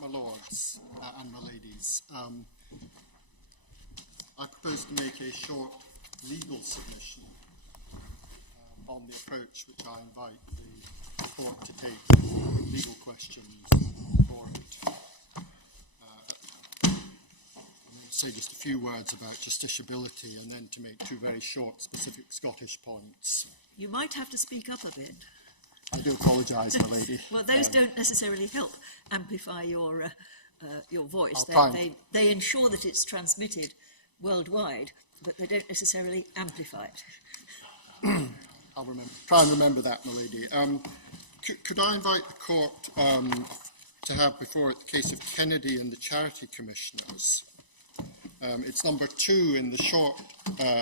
my lords and my ladies. I propose to make a short legal submission on the approach which I invite the court to take legal questions for it. I'm going to say just a few words about justiciability and then to make two very short, specific Scottish points. You might have to speak up a bit. I do apologise, my lady. Well, those don't necessarily help amplify your voice. They ensure that it's transmitted worldwide, but they don't necessarily amplify it. I'll try and remember that, my lady. Could I invite the court to have before it the case of Kennedy and the Charity Commissioners? It's number 2 in the short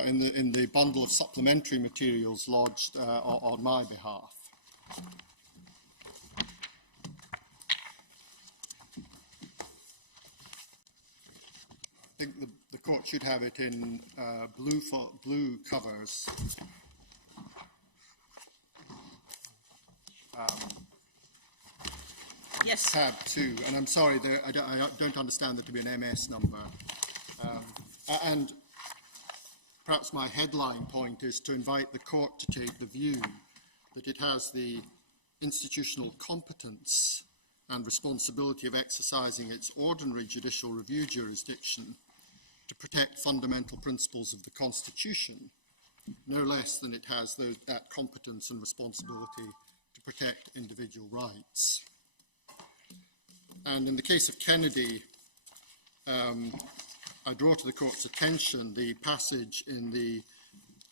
in the bundle of supplementary materials lodged on my behalf. I think the court should have it in blue covers. Yes. Tab 2, and I'm sorry, I don't understand there to be an MS number. And perhaps my headline point is to invite the court to take the view that it has the institutional competence and responsibility of exercising its ordinary judicial review jurisdiction to protect fundamental principles of the Constitution, no less than it has that competence and responsibility to protect individual rights. And in the case of Kennedy, I draw to the court's attention the passage in the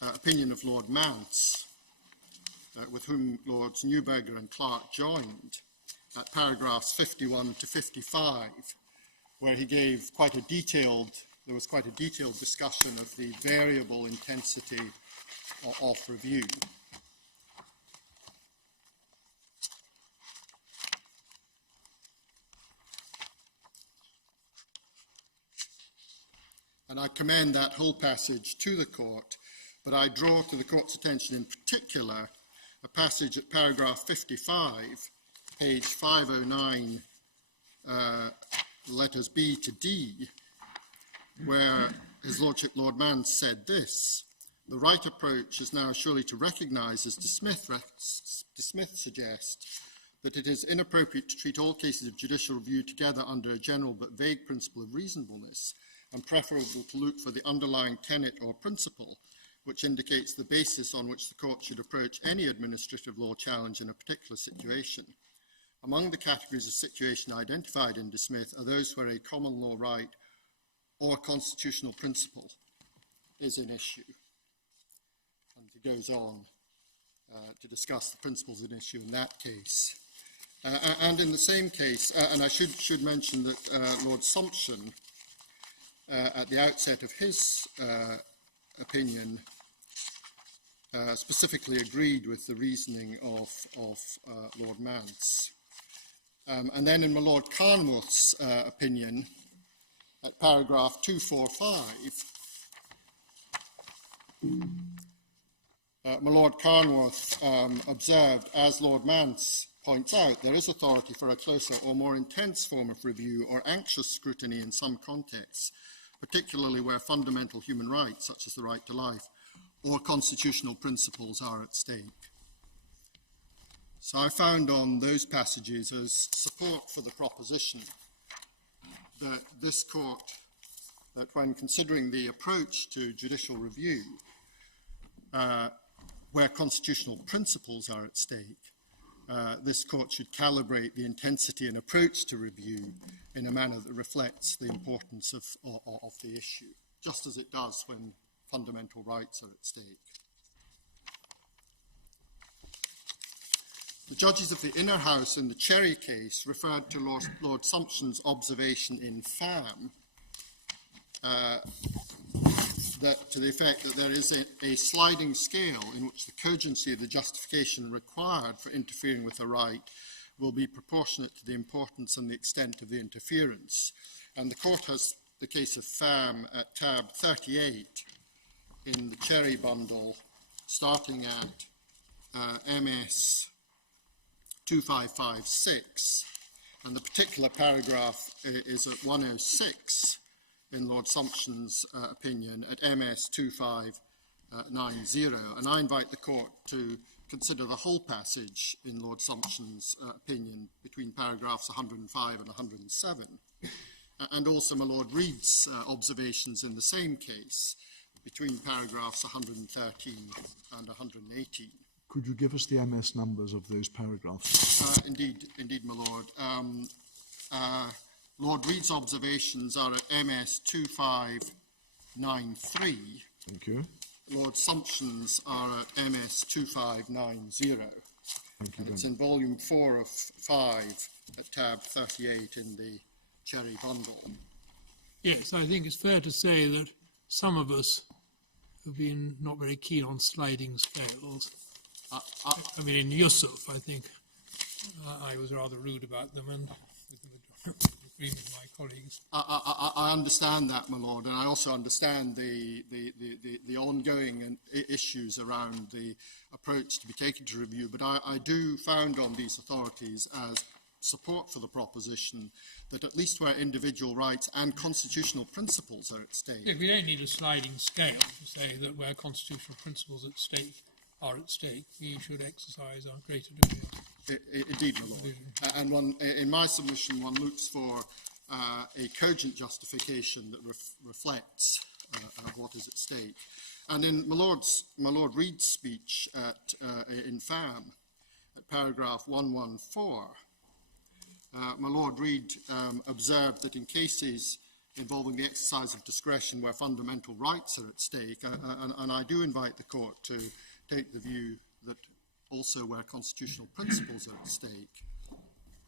opinion of Lord Mance, with whom Lords Neuberger and Clark joined, at paragraphs 51 to 55, where he gave there was quite a detailed discussion of the variable intensity of review. And I commend that whole passage to the court, but I draw to the court's attention in particular a passage at paragraph 55, page 509, letters B to D, where His Lordship Lord Mance said this: "The right approach is now surely to recognise, as De Smith suggests, that it is inappropriate to treat all cases of judicial review together under a general but vague principle of reasonableness, and preferable to look for the underlying tenet or principle which indicates the basis on which the court should approach any administrative law challenge in a particular situation. Among the categories of situation identified in De Smith are those where a common law right or constitutional principle is an issue." And he goes on to discuss the principles at issue in that case. And in the same case, and I should mention that Lord Sumption, at the outset of his opinion, specifically agreed with the reasoning of Lord Mance. And then in my Lord Carnwath's opinion, at paragraph 245, my Lord Carnwath observed, as Lord Mance points out, there is authority for a closer or more intense form of review or anxious scrutiny in some contexts, particularly where fundamental human rights, such as the right to life, or constitutional principles are at stake. So I found on those passages as support for the proposition that this court, that when considering the approach to judicial review, where constitutional principles are at stake, this court should calibrate the intensity and approach to review in a manner that reflects the importance of the issue, just as it does when fundamental rights are at stake. The judges of the Inner House in the Cherry case referred to Lord Sumption's observation in Pham, that to the effect that there is a sliding scale in which the cogency of the justification required for interfering with a right will be proportionate to the importance and the extent of the interference. And the court has the case of Pham at tab 38 in the Cherry bundle, starting at MS 2556, And the particular paragraph is at 106 in Lord Sumption's opinion at MS 2590. And I invite the court to consider the whole passage in Lord Sumption's opinion between paragraphs 105 and 107, and also my Lord Reid's observations in the same case between paragraphs 113 and 118. Could you give us the MS numbers of those paragraphs? Indeed, my Lord. Lord Reid's observations are at MS 2593. Thank you. Lord Sumption's are at MS 2590. Thank you. And it's in volume 4 of 5 at tab 38 in the Cherry Bundle. Yes, I think it's fair to say that some of us have been not very keen on sliding scales. I mean, in Yusuf, I think I was rather rude about them, and agreeing with my colleagues. I understand that, my Lord, and I also understand the ongoing issues around the approach to be taken to review, but I do found on these authorities as support for the proposition that at least where individual rights and constitutional principles are at stake. Yeah, we don't need a sliding scale to say that where constitutional principles are at stake, we should exercise our greater degree. Indeed, my Lord. And in my submission, one looks for a cogent justification that reflects what is at stake. And in my Lord Reid's speech in FAM, at paragraph 114, my Lord Reid observed that in cases involving the exercise of discretion where fundamental rights are at stake, and I do invite the court to take the view that also where constitutional principles are at stake,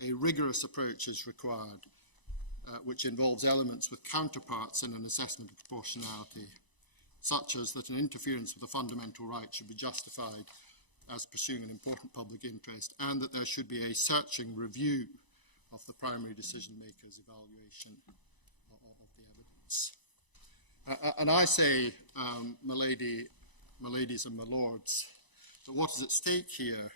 a rigorous approach is required, which involves elements with counterparts in an assessment of proportionality, such as that an interference with a fundamental right should be justified as pursuing an important public interest, and that there should be a searching review of the primary decision-maker's evaluation of the evidence. And I say, my ladies and my lords, that what is at stake here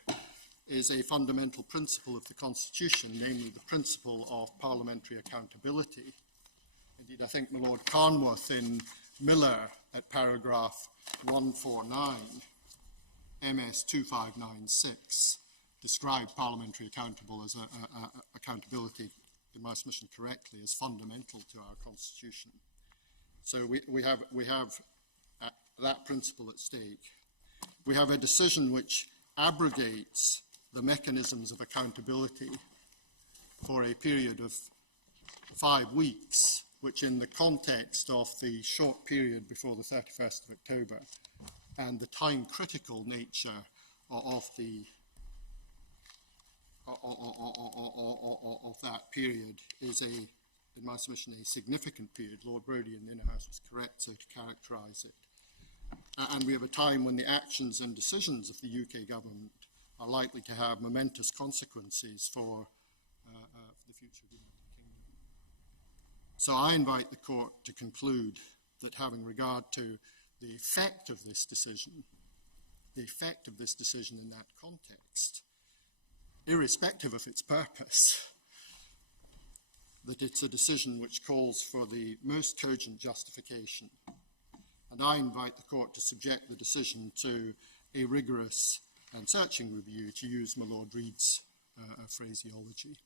is a fundamental principle of the Constitution, namely the principle of parliamentary accountability. Indeed, I think my Lord Carnworth in Miller at paragraph 149, MS 2596, described parliamentary accountability, in my submission correctly, as fundamental to our Constitution. So we have that principle at stake. We have a decision which abrogates the mechanisms of accountability for a period of 5 weeks, which in the context of the short period before the 31st of October and the time-critical nature of that period is in my submission, a significant period. Lord Brodie in the Inner House was correct so to characterise it. And we have a time when the actions and decisions of the UK government are likely to have momentous consequences for the future of the United Kingdom. So I invite the court to conclude that having regard to the effect of this decision in that context, irrespective of its purpose, that it's a decision which calls for the most cogent justification. And I invite the court to subject the decision to a rigorous and searching review, to use my Lord Reid's phraseology.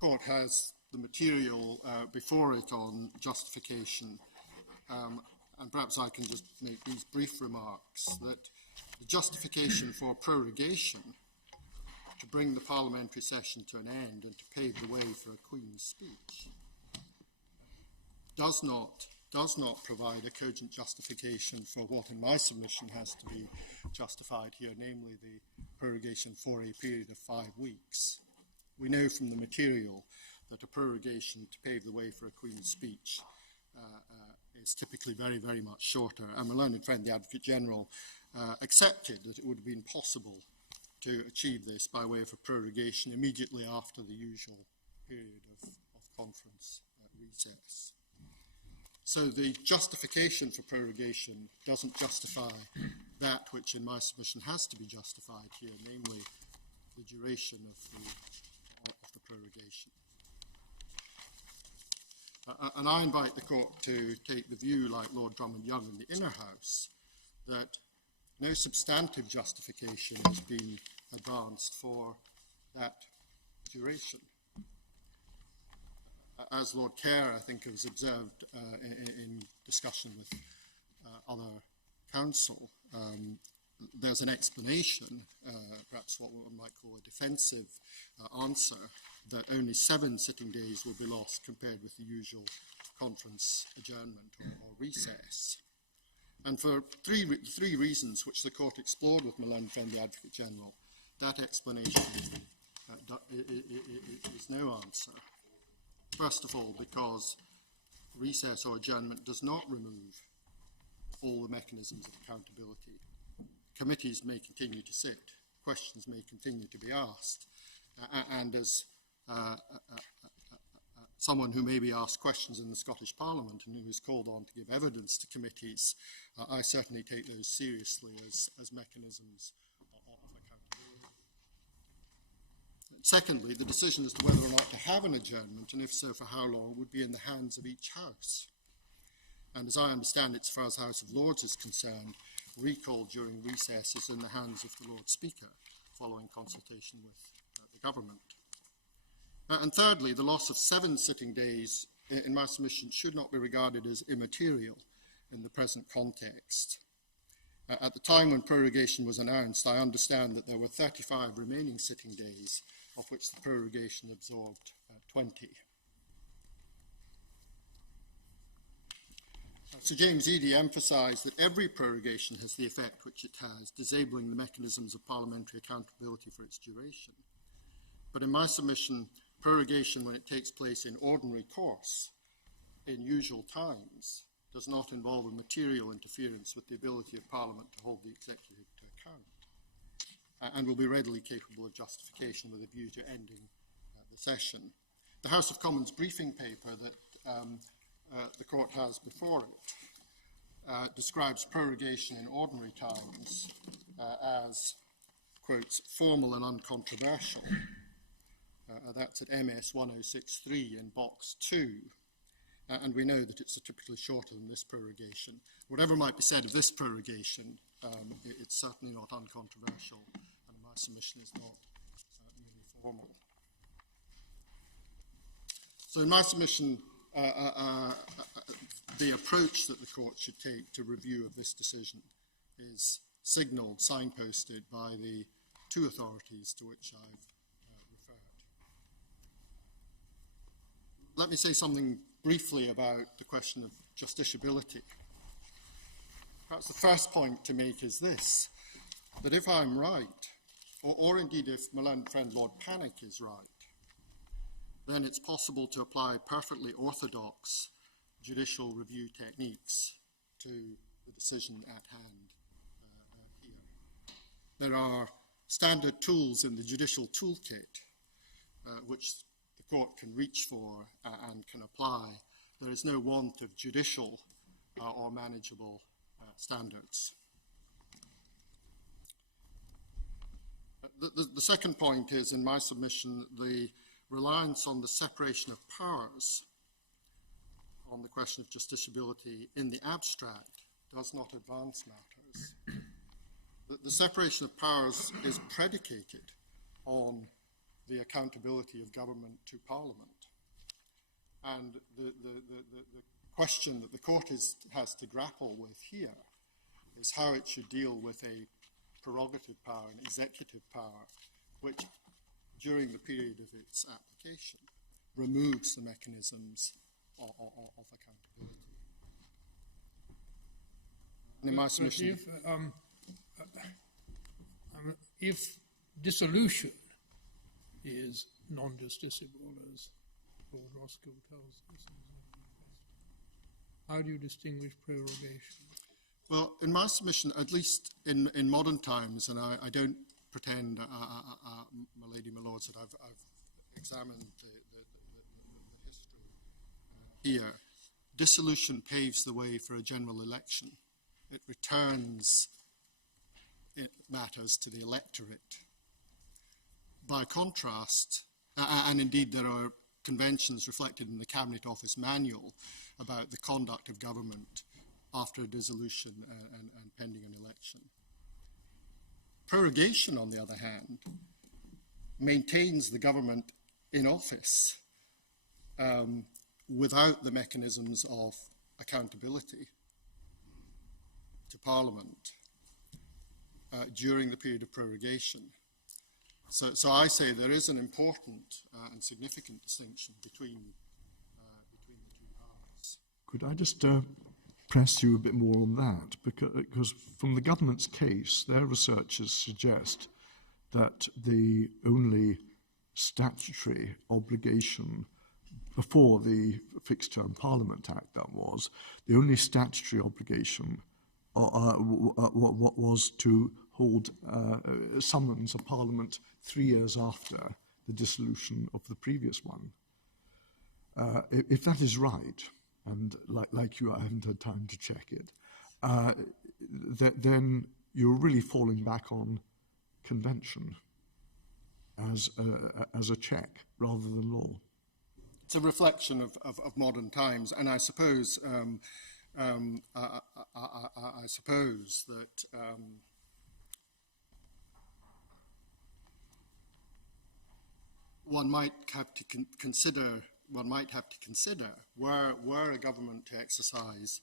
The court has the material before it on justification, and perhaps I can just make these brief remarks, that the justification for prorogation to bring the parliamentary session to an end and to pave the way for a Queen's speech does not provide a cogent justification for what in my submission has to be justified here, namely the prorogation for a period of 5 weeks. We know from the material that a prorogation to pave the way for a Queen's speech is typically very, very much shorter. And my learned friend, the Advocate General, accepted that it would have been possible to achieve this by way of a prorogation immediately after the usual period of conference recess. So the justification for prorogation doesn't justify that which in my submission has to be justified here, namely the duration of the prorogation. And I invite the court to take the view, like Lord Drummond Young in the Inner House, that no substantive justification has been advanced for that duration. As Lord Kerr, I think, has observed in discussion with other counsel, there's an explanation, perhaps what one might call a defensive answer, that only 7 sitting days will be lost compared with the usual conference adjournment or recess. And for three reasons which the court explored with my learned friend, the Advocate General, that explanation is no answer. First of all, because recess or adjournment does not remove all the mechanisms of accountability. Committees may continue to sit, questions may continue to be asked, and as someone who may be asked questions in the Scottish Parliament and who is called on to give evidence to committees, I certainly take those seriously as mechanisms of accountability. Secondly, the decision as to whether or not to have an adjournment, and if so, for how long, would be in the hands of each House. And as I understand it, as far as the House of Lords is concerned, recall during recess is in the hands of the Lord Speaker, following consultation with the government. And thirdly, the loss of 7 sitting days, in my submission, should not be regarded as immaterial in the present context. At the time when prorogation was announced, I understand that there were 35 remaining sitting days, of which the prorogation absorbed 20. Sir James Eadie emphasised that every prorogation has the effect which it has, disabling the mechanisms of parliamentary accountability for its duration. But in my submission, prorogation, when it takes place in ordinary course, in usual times, does not involve a material interference with the ability of Parliament to hold the executive to account, and will be readily capable of justification with a view to ending the session. The House of Commons briefing paper that the court has before it describes prorogation in ordinary times as, quotes, formal and uncontroversial. That's at MS 1063 in box 2. And we know that it's typically shorter than this prorogation. Whatever might be said of this prorogation, it's certainly not uncontroversial, and my submission is not really formal. So in my submission, the approach that the court should take to review of this decision is signalled, signposted by the 2 authorities to which I've referred. Let me say something briefly about the question of justiciability. Perhaps the first point to make is this, that if I'm right, or indeed if my learned friend Lord Panic is right, then it's possible to apply perfectly orthodox judicial review techniques to the decision at hand here. There are standard tools in the judicial toolkit which the court can reach for and can apply. There is no want of judicial or manageable standards. The second point is, in my submission, the reliance on the separation of powers on the question of justiciability in the abstract does not advance matters. The separation of powers is predicated on the accountability of government to Parliament. And the question that the court has to grapple with here is how it should deal with a prerogative power, an executive power, which during the period of its application removes the mechanisms of accountability. And in my submission, if dissolution is non-justiciable, as Lord Roscoe tells us, how do you distinguish prorogation? well, in my submission, at least in modern times, and I don't pretend, my lady, my lords, that I've examined the history here. dissolution paves the way for a general election. It returns matters to the electorate. By contrast, and indeed there are conventions reflected in the Cabinet Office manual about the conduct of government after a dissolution and pending an election. Prorogation, on the other hand, maintains the government in office without the mechanisms of accountability to Parliament during the period of prorogation. So I say there is an important and significant distinction between the two powers. Could I just press you a bit more on that? Because from the government's case, their researchers suggest that the only statutory obligation before the Fixed Term Parliament Act, that was, the only statutory obligation was to hold summons a Parliament 3 years after the dissolution of the previous one. If that is right, and like you, I haven't had time to check it, then you're really falling back on convention as a check rather than law. It's a reflection of modern times, and I suppose I suppose that one might have to consider were a government to exercise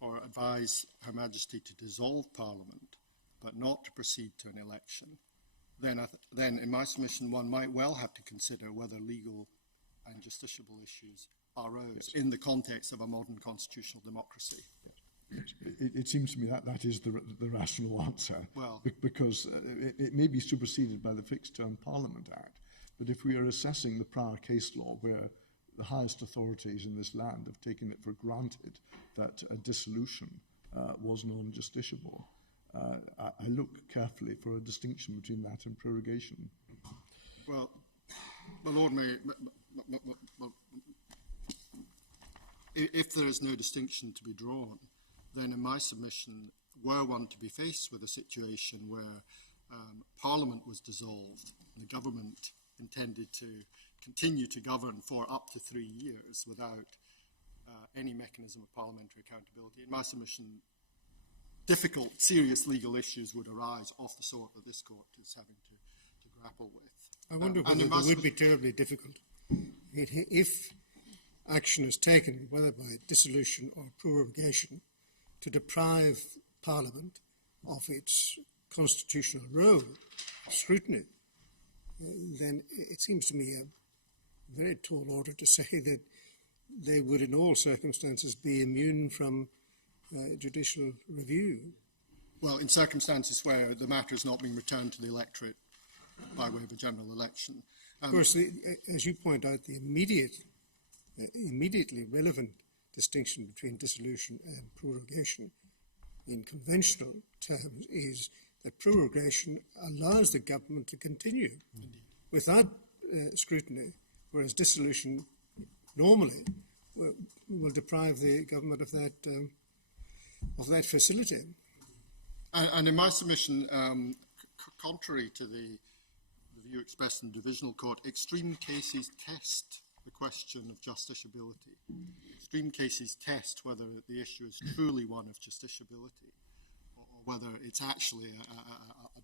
or advise Her Majesty to dissolve Parliament, but not to proceed to an election, then in my submission one might well have to consider whether legal and justiciable issues arose in the context of a modern constitutional democracy. Yes. It seems to me that is the rational answer, well, because it may be superseded by the Fixed Term Parliament Act, but if we are assessing the prior case law where the highest authorities in this land have taken it for granted that a dissolution was non-justiciable, I look carefully for a distinction between that and prorogation. Well, my Lord Mayor, if there is no distinction to be drawn, then in my submission, were one to be faced with a situation where Parliament was dissolved and the government intended to continue to govern for up to 3 years without any mechanism of parliamentary accountability, in my submission, difficult, serious legal issues would arise of the sort that this court is having to grapple with. I wonder whether it would be terribly difficult if action is taken, whether by dissolution or prorogation, to deprive Parliament of its constitutional role of scrutiny. Then it seems to me a very tall order to say that they would in all circumstances be immune from judicial review. Well, in circumstances where the matter is not being returned to the electorate by way of a general election. Of course, as you point out, the immediately relevant distinction between dissolution and prorogation in conventional terms is that prorogation allows the government to continue without scrutiny, whereas dissolution normally will deprive the government of that facility. And in my submission, contrary to the view expressed in the Divisional Court, extreme cases test the question of justiciability. Extreme cases test whether the issue is truly one of justiciability, or whether it's actually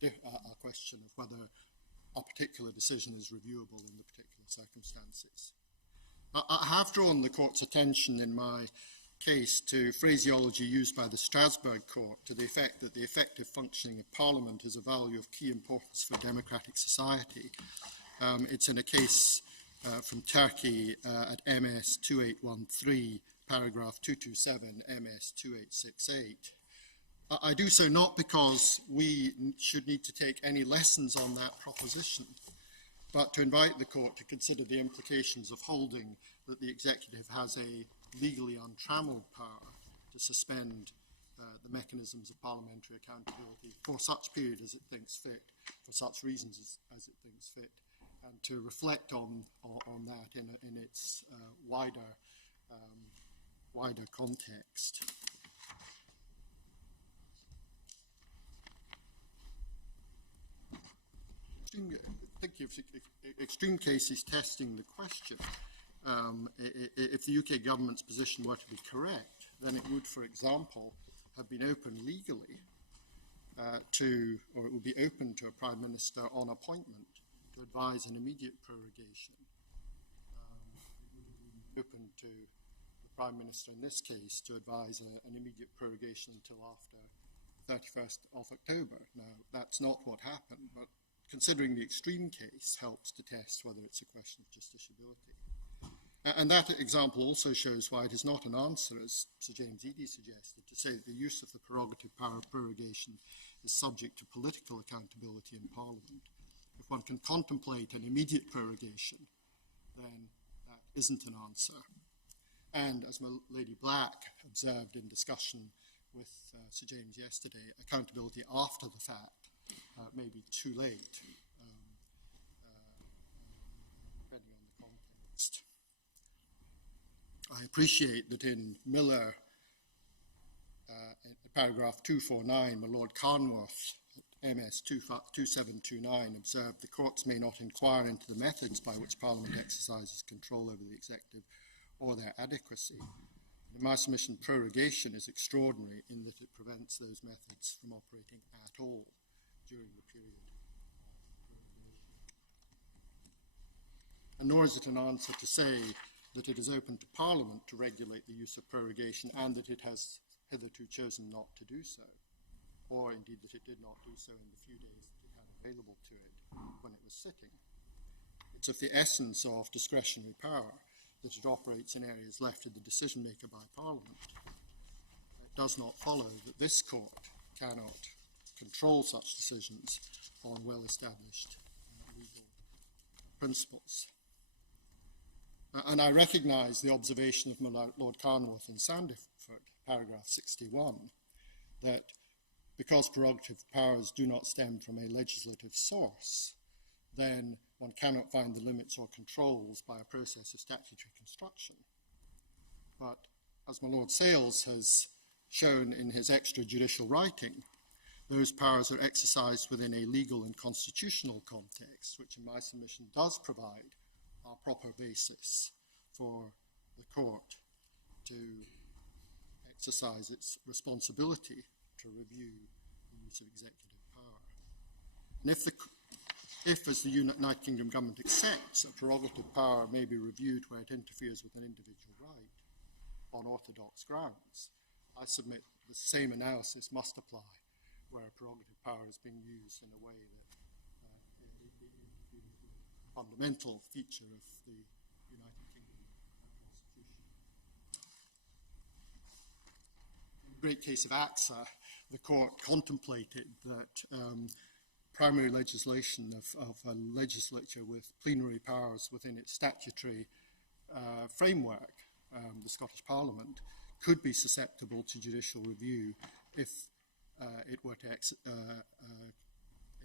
a question of whether a particular decision is reviewable in the particular circumstances. I have drawn the court's attention in my case to phraseology used by the Strasbourg court to the effect that the effective functioning of Parliament is a value of key importance for democratic society. It's in a case from Turkey at MS 2813, paragraph 227, MS 2868. I do so not because we should need to take any lessons on that proposition, but to invite the court to consider the implications of holding that the executive has a legally untrammelled power to suspend the mechanisms of parliamentary accountability for such period as it thinks fit, for such reasons as it thinks fit, and to reflect on that in its wider wider context. Thinking of extreme cases testing the question, if the UK government's position were to be correct, then it would, for example, have been open legally or it would be open to a Prime Minister on appointment to advise an immediate prorogation. It would have been open to the Prime Minister in this case to advise an immediate prorogation until after 31st of October. Now, that's not what happened, but considering the extreme case helps to test whether it's a question of justiciability. And that example also shows why it is not an answer, as Sir James Eadie suggested, to say that the use of the prerogative power of prorogation is subject to political accountability in Parliament. If one can contemplate an immediate prorogation, then that isn't an answer. And as Lady Black observed in discussion with Sir James yesterday, accountability after the fact may be too late, depending on the context. I appreciate that in Miller, in paragraph 249, my Lord Carnworth, MS 2729, observed the courts may not inquire into the methods by which Parliament exercises control over the executive or their adequacy. In my submission, prorogation is extraordinary in that it prevents those methods from operating at all during the period of prorogation. And nor is it an answer to say that it is open to Parliament to regulate the use of prorogation and that it has hitherto chosen not to do so, or indeed that it did not do so in the few days that it had available to it when it was sitting. It's of the essence of discretionary power that it operates in areas left to the decision maker by Parliament. It does not follow that this court cannot control such decisions on well-established legal principles. And I recognise the observation of my Lord Carnworth in Sandiford, paragraph 61, that because prerogative powers do not stem from a legislative source, then one cannot find the limits or controls by a process of statutory construction. But as my Lord Sales has shown in his extrajudicial writing, those powers are exercised within a legal and constitutional context, which in my submission does provide a proper basis for the court to exercise its responsibility to review the use of executive power. And if, as the United Kingdom government accepts, a prerogative power may be reviewed where it interferes with an individual right on orthodox grounds, I submit the same analysis must apply where a prerogative power is being used in a way that fundamental feature of the United Kingdom Constitution. In the great case of AXA, the court contemplated that primary legislation of a legislature with plenary powers within its statutory framework, the Scottish Parliament, could be susceptible to judicial review if it were to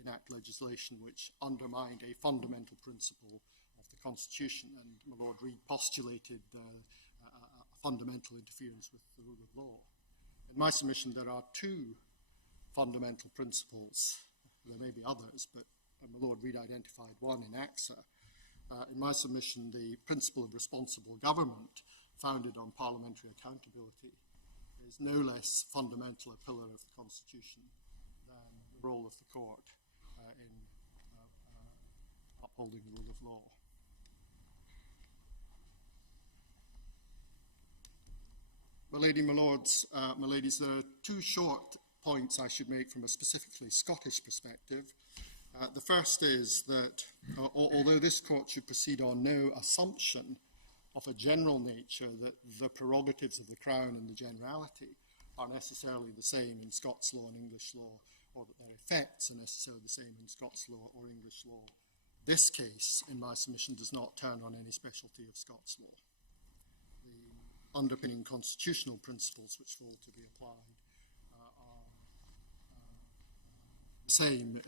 enact legislation which undermined a fundamental principle of the Constitution. And my Lord Reid postulated a fundamental interference with the rule of law. In my submission, there are two fundamental principles. There may be others, but my Lord Reid identified one in AXA. In my submission, the principle of responsible government, founded on parliamentary accountability, is no less fundamental a pillar of the Constitution than the role of the court in upholding the rule of law. My ladies, there are two short points I should make from a specifically Scottish perspective. The first is that although this court should proceed on no assumption of a general nature that the prerogatives of the Crown and the generality are necessarily the same in Scots law and English law, or that their effects are necessarily the same in Scots law or English law, this case, in my submission, does not turn on any specialty of Scots law. The underpinning constitutional principles which fall to be applied are the same,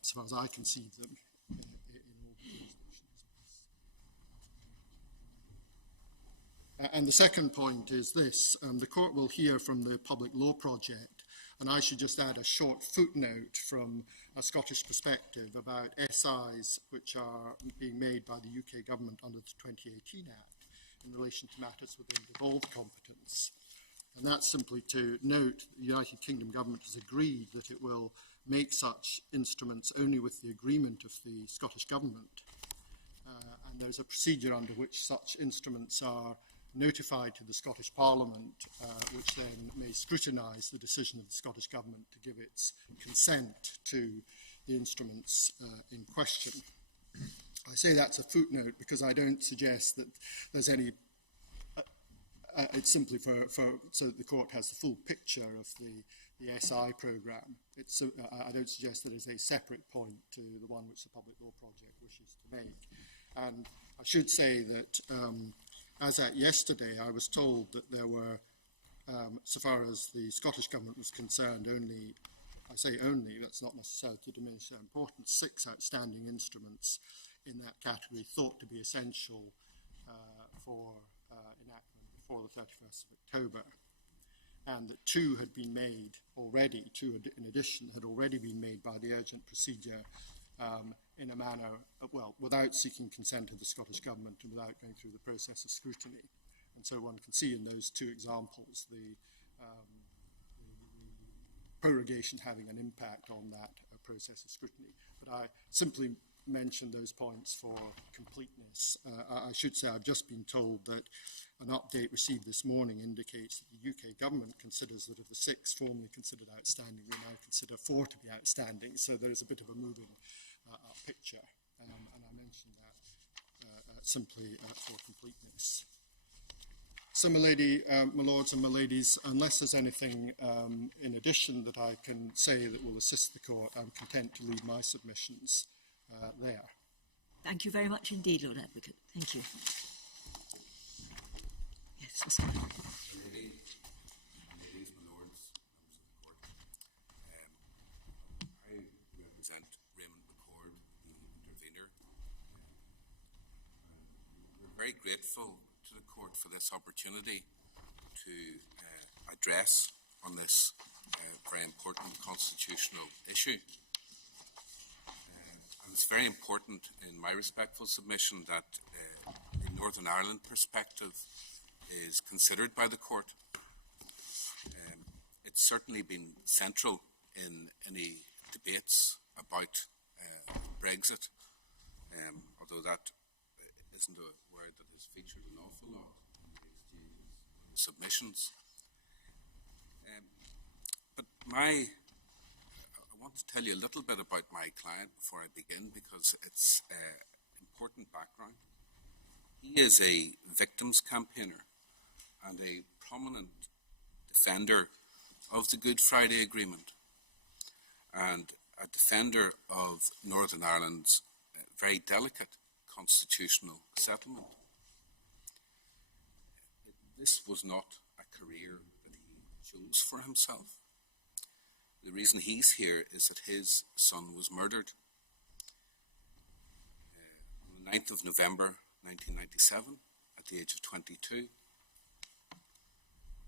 as far as I conceive them, in all jurisdictions. And the second point is this. The court will hear from the Public Law Project, and I should just add a short footnote from a Scottish perspective about SIs which are being made by the UK government under the 2018 Act in relation to matters within devolved competence. And that's simply to note the United Kingdom government has agreed that it will make such instruments only with the agreement of the Scottish government. And there's a procedure under which such instruments are notified to the Scottish Parliament, which then may scrutinise the decision of the Scottish Government to give its consent to the instruments in question. I say that's a footnote because I don't suggest that there's any, it's simply so that the court has the full picture of the SI programme. I don't suggest that as a separate point to the one which the Public Law Project wishes to make. And I should say that as at yesterday, I was told that there were, so far as the Scottish Government was concerned, only, I say only, that's not necessarily to diminish their importance, 6 outstanding instruments in that category thought to be essential for enactment before the 31st of October. And that 2 had been made already, 2 in addition had already been made by the urgent procedure in a manner, well, without seeking consent of the Scottish Government and without going through the process of scrutiny. And so one can see in those 2 examples the prorogation having an impact on that process of scrutiny. But I simply mention those points for completeness. I should say I've just been told that an update received this morning indicates that the UK government considers that of the 6 formerly considered outstanding, they now consider 4 to be outstanding. So there is a bit of a moving picture, and I mention that simply for completeness. So, my lords and my ladies, unless there's anything in addition that I can say that will assist the court, I'm content to leave my submissions there. Thank you very much indeed, Lord Advocate. Thank you. Yes, Mr. Ladies, my lords, members of the court, I represent Raymond McCord, the intervener. We're very grateful to the court for this opportunity to address on this very important constitutional issue. And it's very important in my respectful submission that the Northern Ireland perspective is considered by the court. It's certainly been central in any debates about Brexit, although that isn't a word that is featured an awful lot in the exchanges and submissions. But I want to tell you a little bit about my client before I begin, because it's important background. He is a victims campaigner and a prominent defender of the Good Friday Agreement and a defender of Northern Ireland's very delicate constitutional settlement. This was not a career that he chose for himself. The reason he's here is that his son was murdered on the 9th of November 1997 at the age of 22.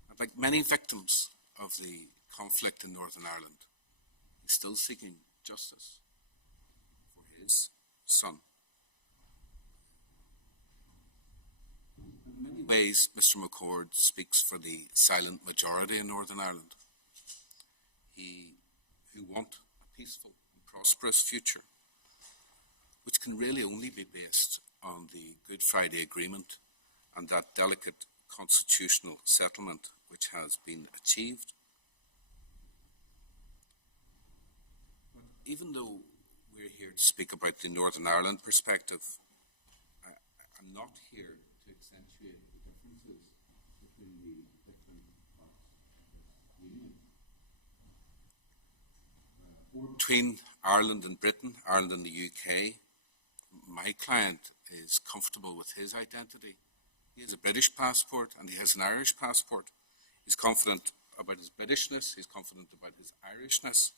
And like many victims of the conflict in Northern Ireland, he's still seeking justice for his son. In many ways, Mr. McCord speaks for the silent majority in Northern Ireland, who want a peaceful and prosperous future, which can really only be based on the Good Friday Agreement and that delicate constitutional settlement which has been achieved. But even though we're here to speak about the Northern Ireland perspective, I'm not here to accentuate the differences between the different parts of the Union. Between Ireland and Britain, Ireland and the UK, my client is comfortable with his identity. He has a British passport and he has an Irish passport. He's confident about his Britishness, he's confident about his Irishness,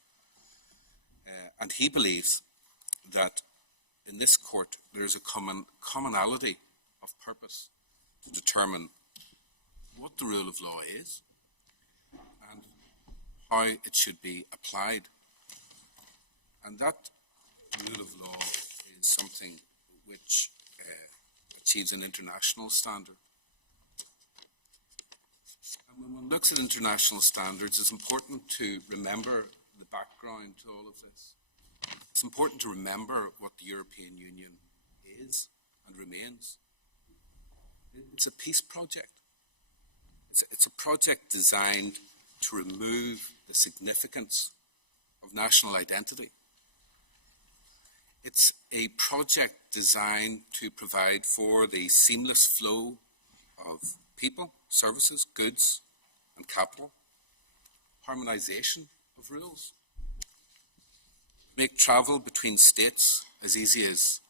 and he believes that in this court there is a commonality of purpose to determine what the rule of law is and how it should be applied. And that rule of law is something which achieves an international standard. And when one looks at international standards, it's important to remember the background to all of this. It's important to remember what the European Union is and remains. It's a peace project. It's a project designed to remove the significance of national identity. It's a project designed to provide for the seamless flow of people, services, goods, and capital, harmonisation of rules, make travel between states as easy as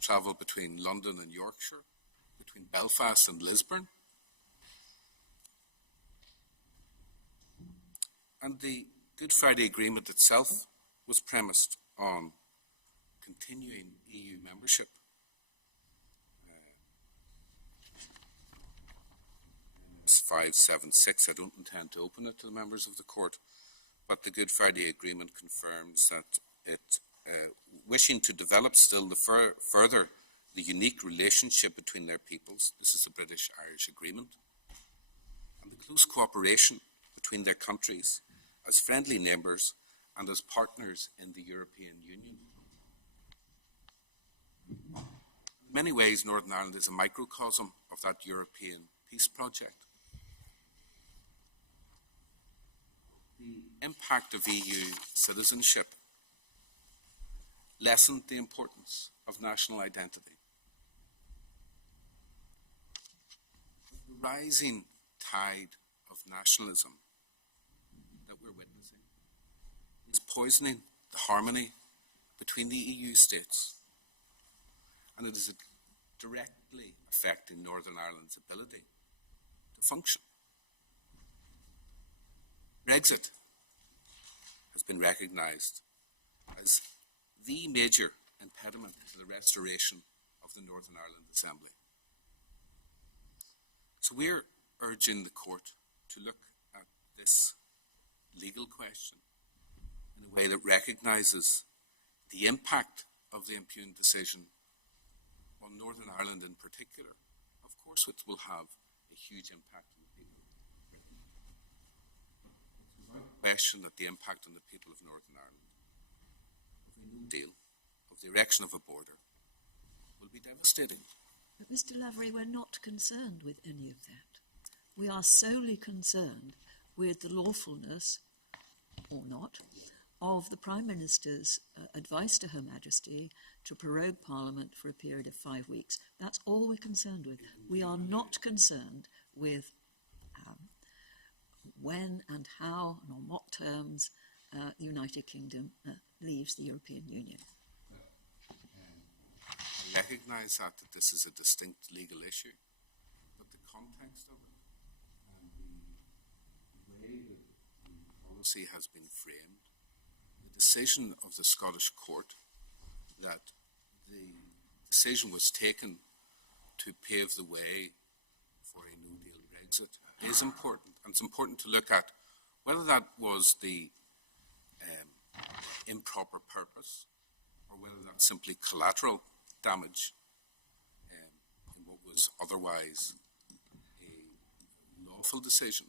travel between London and Yorkshire, between Belfast and Lisburn. And the Good Friday Agreement itself was premised on continuing EU membership. It's 576. I don't intend to open it to the members of the court, but the Good Friday Agreement confirms that it, wishing to develop still further the unique relationship between their peoples, this is the British-Irish Agreement, and the close cooperation between their countries as friendly neighbours and as partners in the European Union. In many ways, Northern Ireland is a microcosm of that European peace project. The impact of EU citizenship lessened the importance of national identity. The rising tide of nationalism that we're witnessing is poisoning the harmony between the EU states, and it is directly affecting Northern Ireland's ability to function. Brexit has been recognised as the major impediment to the restoration of the Northern Ireland Assembly. So we're urging the court to look at this legal question in a way that recognises the impact of the impugned decision on Northern Ireland in particular. Of course, it will have a huge impact on the people of Britain. It's without question that the impact on the people of Northern Ireland of a no deal, of the erection of a border, will be devastating. But Mr. Lavery, we're not concerned with any of that. We are solely concerned with the lawfulness, or not, of the Prime Minister's advice to Her Majesty to prorogue Parliament for a period of 5 weeks. That's all we're concerned with. We are not concerned with when and how and on what terms the United Kingdom leaves the European Union. I recognise that this is a distinct legal issue, but the context of it and the way that the policy has been framed, the decision of the Scottish court that the decision was taken to pave the way for a no-deal Brexit is important. And it's important to look at whether that was the improper purpose or whether that's simply collateral damage in what was otherwise a lawful decision.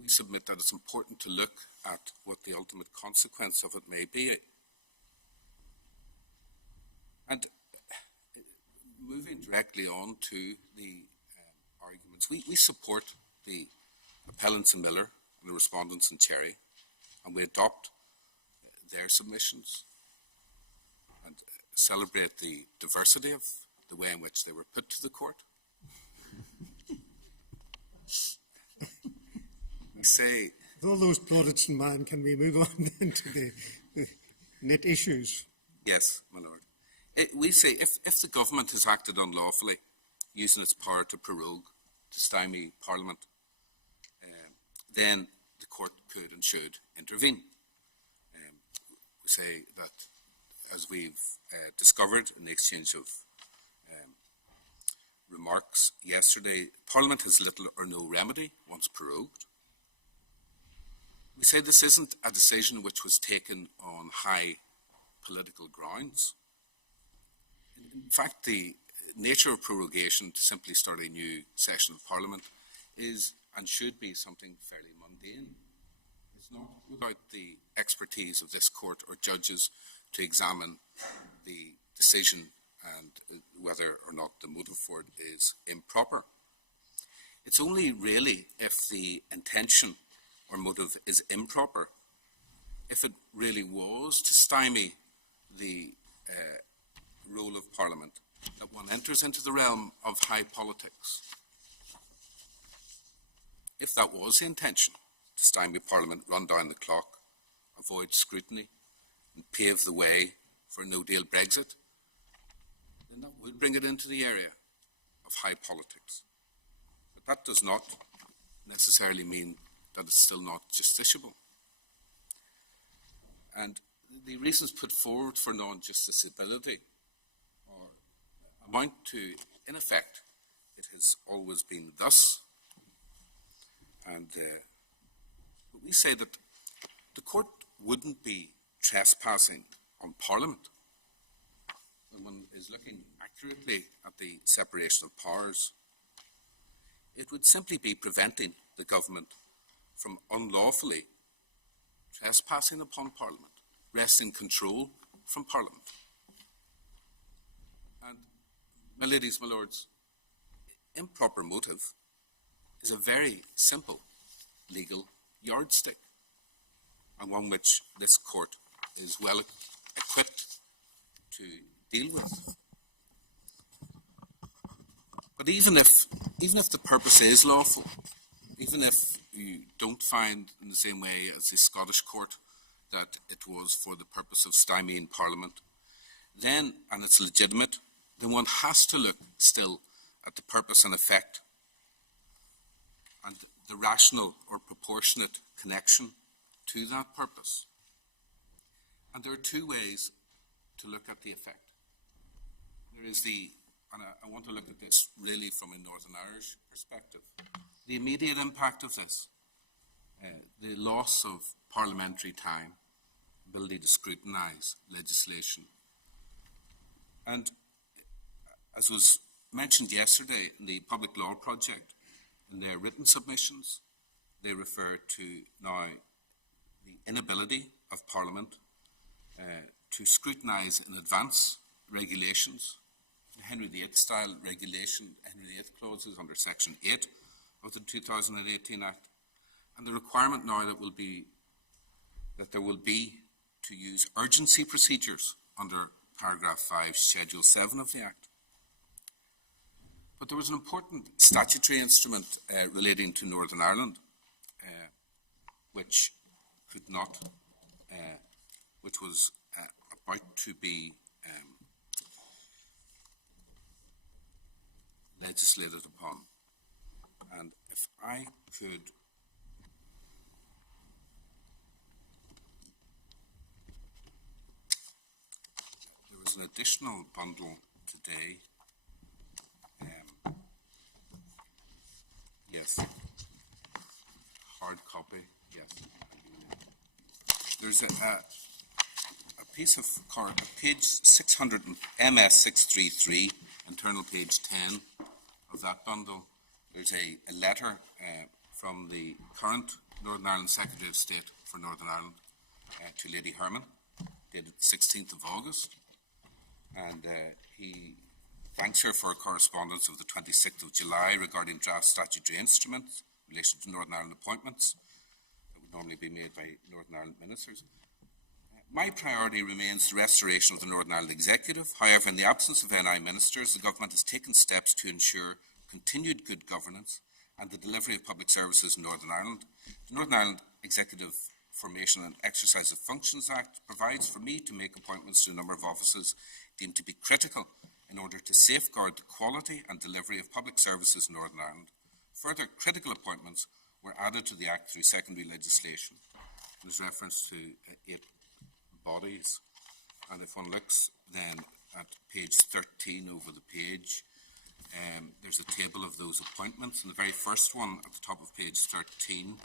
We submit that it's important to look at what the ultimate consequence of it may be. And moving directly on to the arguments, we support the appellants in Miller and the respondents in Cherry, and we adopt their submissions and celebrate the diversity of the way in which they were put to the court. We say... With all those plaudits in mind, can we move on then to the net issues? Yes, my lord. We say if the government has acted unlawfully, using its power to prorogue, to stymie Parliament, then the court could and should intervene. We say that, as we've discovered in the exchange of remarks yesterday, Parliament has little or no remedy once prorogued. We say this isn't a decision which was taken on high political grounds. In fact, the nature of prorogation to simply start a new session of Parliament is and should be something fairly mundane. It's not without the expertise of this court or judges to examine the decision and whether or not the motive for it is improper. It's only really if the intention or motive is improper, if it really was to stymie the role of Parliament, that one enters into the realm of high politics. If that was the intention, to stymie Parliament, run down the clock, avoid scrutiny, and pave the way for a no-deal Brexit, then that would bring it into the area of high politics. But that does not necessarily mean that it's still not justiciable. And the reasons put forward for non-justiciability amount to, in effect, it has always been thus. And but we say that the court wouldn't be trespassing on Parliament when one is looking accurately at the separation of powers. It would simply be preventing the government from unlawfully trespassing upon Parliament, wresting control from Parliament. And, my ladies, my lords, improper motive is a very simple legal yardstick, and one which this court is well equipped to deal with. But even if the purpose is lawful, even if you don't find in the same way as the Scottish court that it was for the purpose of stymieing Parliament, then, and it's legitimate, then one has to look still at the purpose and effect and the rational or proportionate connection to that purpose. And there are two ways to look at the effect. There is and I want to look at this really from a Northern Irish perspective, the immediate impact of this, the loss of parliamentary time, ability to scrutinise legislation. And as was mentioned yesterday in the Public Law Project, in their written submissions, they refer to now the inability of Parliament to scrutinise in advance regulations, Henry VIII style regulation, Henry VIII clauses under Section 8 of the 2018 Act, and the requirement now that there will be to use urgency procedures under paragraph 5, Schedule 7 of the Act. But there was an important statutory instrument relating to Northern Ireland, which could not, which was about to be legislated upon. And if I could there was an additional bundle today. Yes. Hard copy. Yes. There's a piece of page 600, MS 633, internal page 10 of that bundle. There's a letter from the current Northern Ireland Secretary of State for Northern Ireland to Lady Herman, dated 16th of August. And he thanks her for a correspondence of the 26th of July regarding draft statutory instruments in relation to Northern Ireland appointments that would normally be made by Northern Ireland ministers. My priority remains the restoration of the Northern Ireland Executive. However, in the absence of NI ministers, the Government has taken steps to ensure continued good governance and the delivery of public services in Northern Ireland. The Northern Ireland Executive Formation and Exercise of Functions Act provides for me to make appointments to a number of offices deemed to be critical in order to safeguard the quality and delivery of public services in Northern Ireland. Further critical appointments were added to the Act through secondary legislation. There's reference to 8 bodies, and if one looks then at page 13 over the page, there's a table of those appointments, and the very first one at the top of page 13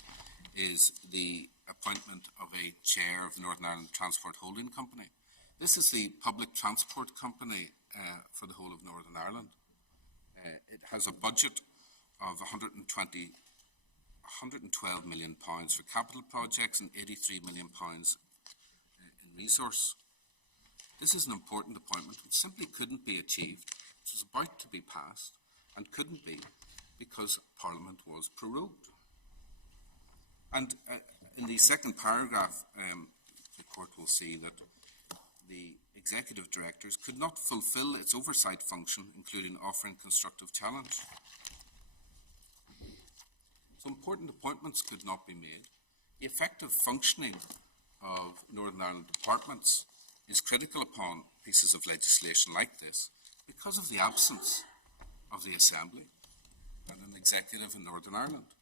is the appointment of a chair of the Northern Ireland Transport Holding Company. This is the public transport company for the whole of Northern Ireland. It has a budget of 112 million pounds for capital projects and 83 million pounds in resource. This is an important appointment which simply couldn't be achieved, which was about to be passed, and couldn't be because Parliament was prorogued. And in the second paragraph, the court will see that the executive directors could not fulfil its oversight function, including offering constructive challenge. So important appointments could not be made. The effective functioning of Northern Ireland departments is critical upon pieces of legislation like this because of the absence of the Assembly and an executive in Northern Ireland.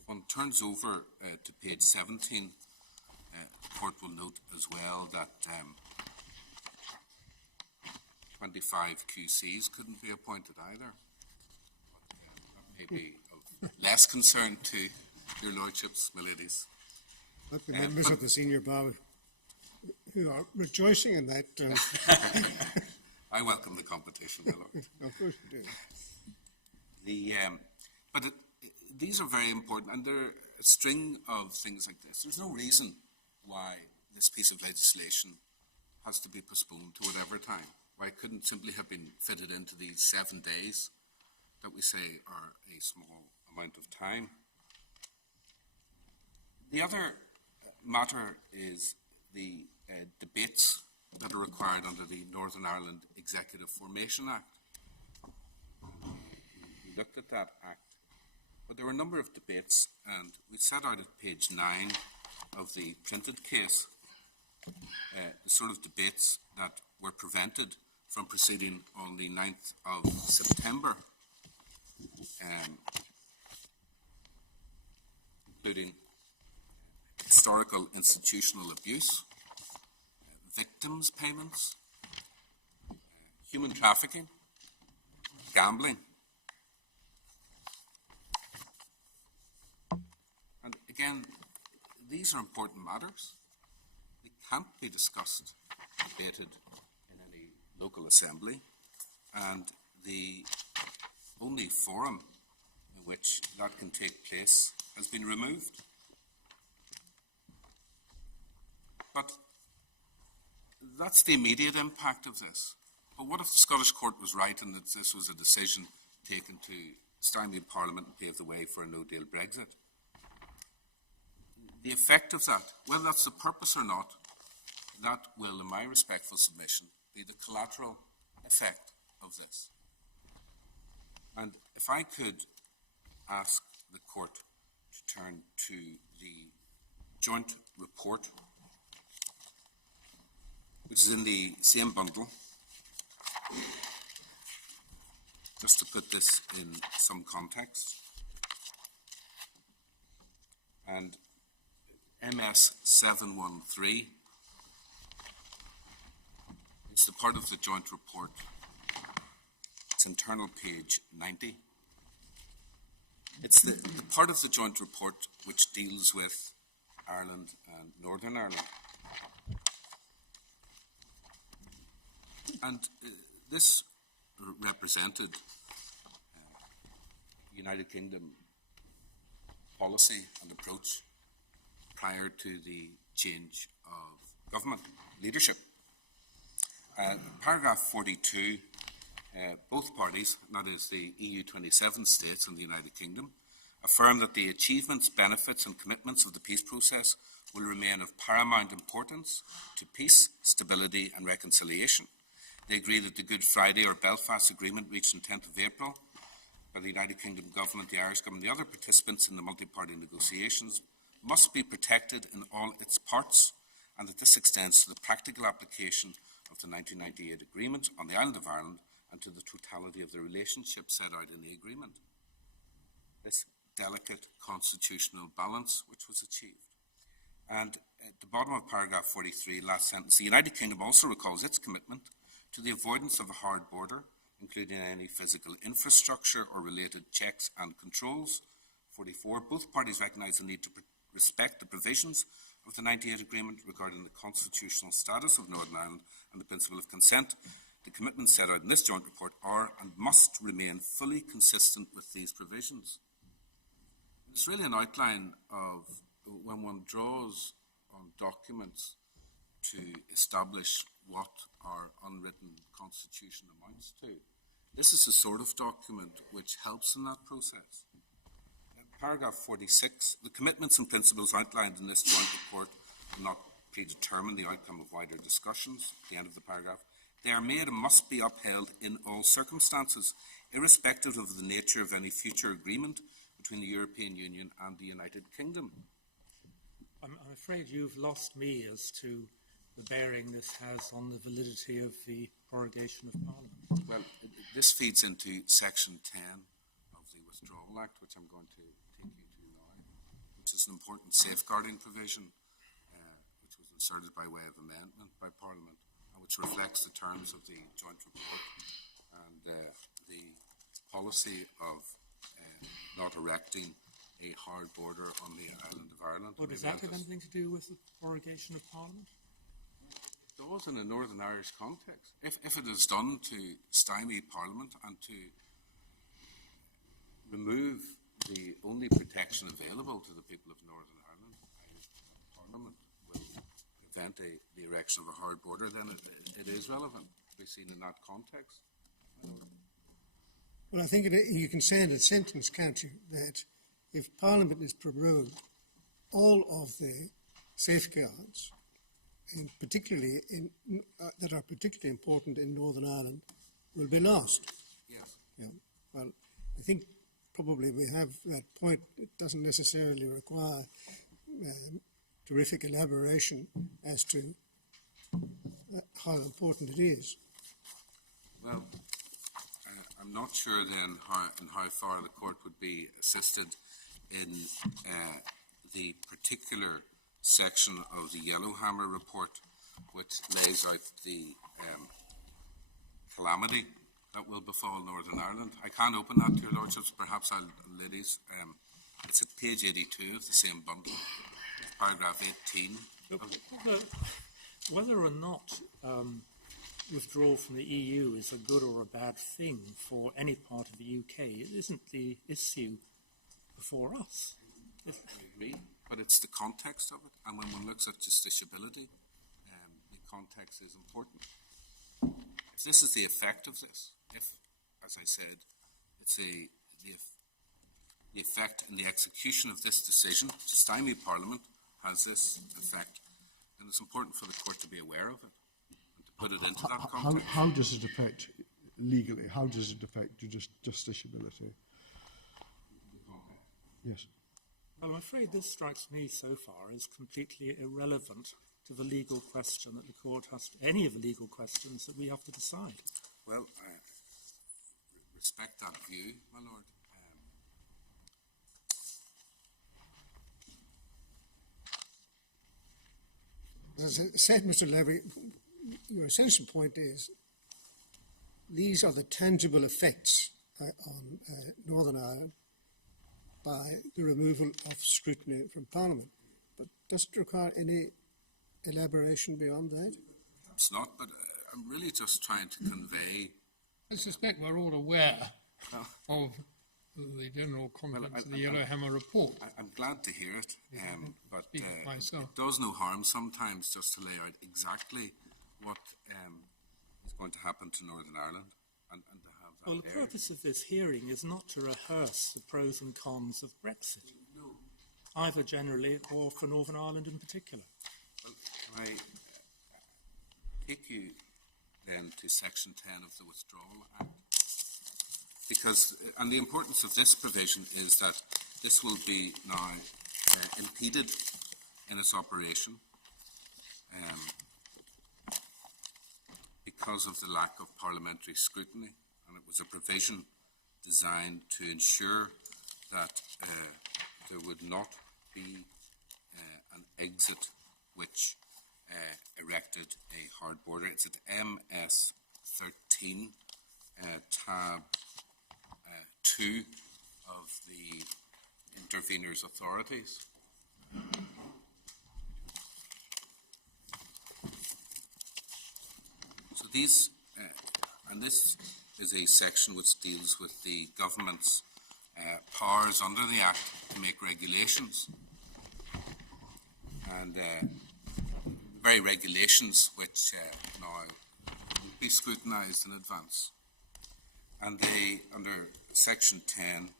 If one turns over to page 17, the court will note as well that 25 QCs couldn't be appointed either. But, that may be of less concern to your lordships, my ladies. But the members of the senior bar who are rejoicing in that. I welcome the competition, my lord. Of course you do. These are very important, and there are a string of things like this. There's no reason why this piece of legislation has to be postponed to whatever time. Why it couldn't simply have been fitted into these 7 days that we say are a small amount of time. The other matter is the debates that are required under the Northern Ireland Executive Formation Act. We looked at that act, but there were a number of debates, and we set out at page 9 of the printed case the sort of debates that were prevented from proceeding on the 9th of September, including historical institutional abuse, victims' payments, human trafficking, gambling. And again, these are important matters. They can't be discussed, debated in any local assembly, and the only forum in which that can take place has been removed. But that's the immediate impact of this. But what if the Scottish Court was right and that this was a decision taken to stymie Parliament and pave the way for a no-deal Brexit? The effect of that, whether that's the purpose or not, that will, in my respectful submission, be the collateral effect of this. And if I could ask the Court to turn to the joint report, which is in the same bundle, just to put this in some context. And MS 713 is the part of the joint report. It's internal page 90. It's the part of the joint report which deals with Ireland and Northern Ireland. And this represented United Kingdom policy and approach prior to the change of government leadership. Paragraph 42, both parties, that is the EU 27 states and the United Kingdom, affirm that the achievements, benefits and commitments of the peace process will remain of paramount importance to peace, stability and reconciliation. They agree that the Good Friday or Belfast Agreement reached on 10th of April by the United Kingdom Government, the Irish Government and the other participants in the multi-party negotiations must be protected in all its parts, and that this extends to the practical application of the 1998 Agreement on the island of Ireland and to the totality of the relationship set out in the agreement. This delicate constitutional balance which was achieved. And at the bottom of paragraph 43, last sentence, the United Kingdom also recalls its commitment to the avoidance of a hard border, including any physical infrastructure or related checks and controls. 44. Both parties recognise the need to respect the provisions of the 98 Agreement regarding the constitutional status of Northern Ireland and the principle of consent. The commitments set out in this joint report are and must remain fully consistent with these provisions. It's really an outline of when one draws on documents to establish what our unwritten constitution amounts to. This is the sort of document which helps in that process. Paragraph 46, the commitments and principles outlined in this joint report will not predetermine the outcome of wider discussions. At the end of the paragraph, they are made and must be upheld in all circumstances, irrespective of the nature of any future agreement between the European Union and the United Kingdom. I'm afraid you've lost me as to the bearing this has on the validity of the prorogation of Parliament. Well, this feeds into Section 10 of the Withdrawal Act, which I'm going to take you to now, which is an important safeguarding provision, which was inserted by way of amendment by Parliament, and which reflects the terms of the joint report and the policy of not erecting a hard border on the island of Ireland. Well, does that have anything to do with the prorogation of Parliament? It does in a Northern Irish context. If it is done to stymie Parliament and to remove the only protection available to the people of Northern Ireland, Parliament will prevent the erection of a hard border, then it is relevant to be seen in that context. Well, I think you can say in a sentence, can't you, that if Parliament is prorogued, all of the safeguards, that are particularly important in Northern Ireland, will be lost. Yes. Yeah. Well, I think probably we have that point. It doesn't necessarily require terrific elaboration as to how important it is. Well, I'm not sure then how far the court would be assisted in the particular section of the Yellowhammer report, which lays out the calamity that will befall Northern Ireland. I can't open that to your lordships, perhaps ladies. It's at page 82 of the same bundle, paragraph 18. Whether or not withdrawal from the EU is a good or a bad thing for any part of the UK, it isn't the issue before us. I agree, but it's the context of it, and when one looks at justiciability, the context is important. If this is the effect of this, if, as I said, it's the effect and the execution of this decision to stymie Parliament has this effect, then it's important for the court to be aware of it and to put it into that context. How does it affect legally? How does it affect justiciability? Yes. Well, I'm afraid this strikes me so far as completely irrelevant to the legal question that the court has, any of the legal questions that we have to decide. Well, I respect that view, my lord. As I said, Mr. Levy, your essential point is these are the tangible effects on Northern Ireland by the removal of scrutiny from Parliament. But does it require any elaboration beyond that? Perhaps not, but I'm really just trying to convey. I suspect we're all aware of the general contents of the Yellowhammer report. I'm glad to hear it, but it myself. does no harm sometimes just to lay out exactly what is going to happen to Northern Ireland and to have that. Well, the purpose of this hearing is not to rehearse the pros and cons of Brexit, either generally or for Northern Ireland in particular. Well, can I take you then to Section 10 of the Withdrawal Act? Because, and the importance of this provision is that this will be now impeded in its operation because of the lack of parliamentary scrutiny, and it was a provision designed to ensure that there would not be an exit which erected a hard border. It's at MS 13 tab 2 of the intervener's authorities. So these, and this is a section which deals with the government's powers under the Act to make regulations. And the very regulations which now will be scrutinised in advance. And they, under Section 10,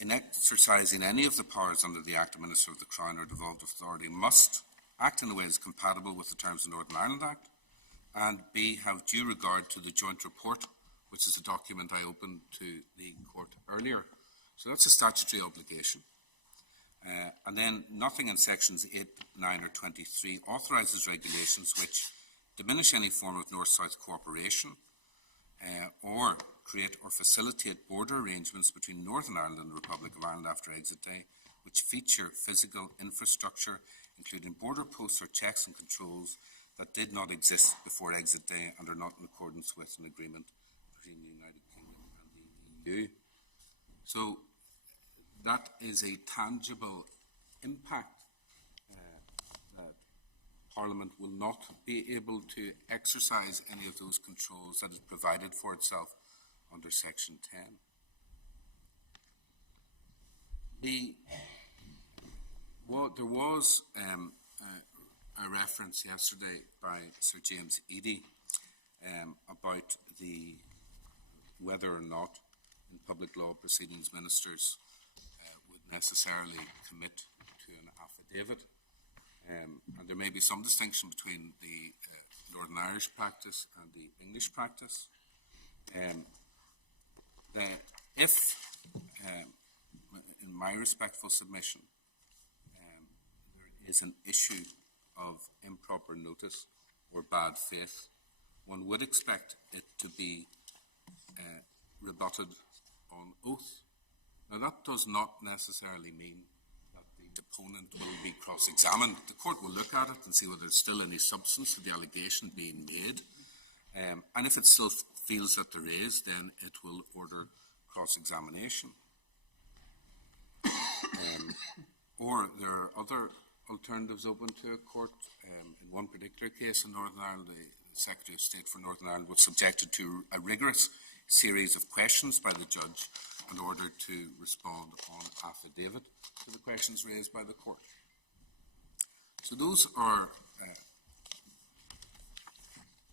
in exercising any of the powers under the Act, a Minister of the Crown or devolved authority must act in a way that is compatible with the terms of the Northern Ireland Act, and B, have due regard to the joint report, which is a document I opened to the court earlier. So that's a statutory obligation. And then nothing in sections 8, 9 or 23 authorises regulations which diminish any form of North-South cooperation or create or facilitate border arrangements between Northern Ireland and the Republic of Ireland after exit day, which feature physical infrastructure, including border posts or checks and controls that did not exist before exit day and are not in accordance with an agreement between the United Kingdom and the EU. So that is a tangible impact that Parliament will not be able to exercise any of those controls that is provided for itself under Section 10. There was a reference yesterday by Sir James Eadie about whether or not in public law proceedings ministers would necessarily commit to an affidavit. And there may be some distinction between the Northern Irish practice and the English practice. If, in my respectful submission, there is an issue of improper notice or bad faith, one would expect it to be rebutted on oath. Now, that does not necessarily mean that the deponent will be cross-examined. The court will look at it and see whether there's still any substance to the allegation being made. And if it still feels that there is, then it will order cross-examination. Or there are other alternatives open to a court. In one particular case in Northern Ireland, the Secretary of State for Northern Ireland was subjected to a rigorous series of questions by the judge in order to respond on affidavit to the questions raised by the court. So those are,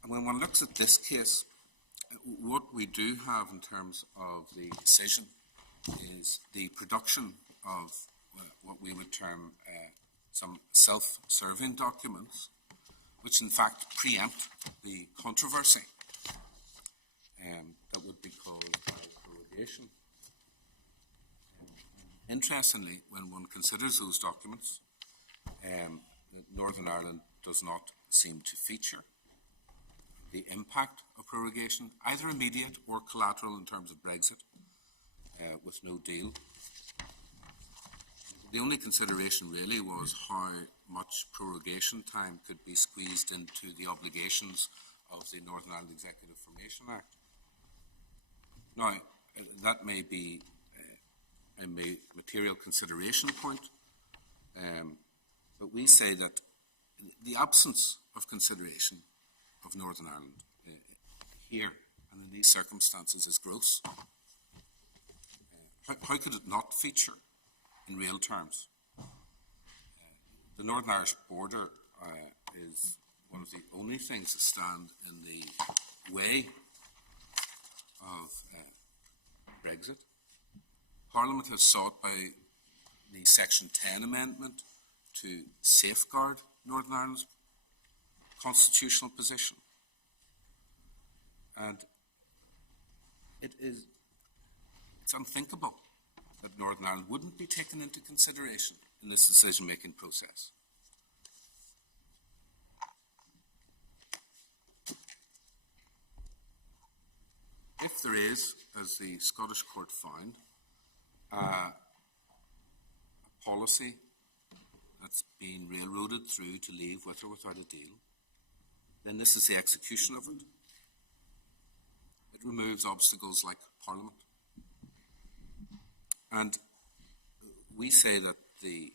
and when one looks at this case, what we do have in terms of the decision is the production of what we would term some self-serving documents, which in fact preempt the controversy that would be caused by prorogation. Interestingly, when one considers those documents, Northern Ireland does not seem to feature the impact of prorogation, either immediate or collateral in terms of Brexit, with no deal. The only consideration really was how much prorogation time could be squeezed into the obligations of the Northern Ireland Executive Formation Act. Now, that may be a material consideration point, but we say that the absence of consideration of Northern Ireland here and in these circumstances is gross. How could it not feature in real terms? The Northern Irish border is one of the only things that stand in the way of Brexit. Parliament has sought by the Section 10 amendment to safeguard Northern Ireland's constitutional position. And it's unthinkable that Northern Ireland wouldn't be taken into consideration in this decision-making process. If there is, as the Scottish Court found, a policy that's been railroaded through to leave with or without a deal, then this is the execution of it. It removes obstacles like Parliament. And we say that the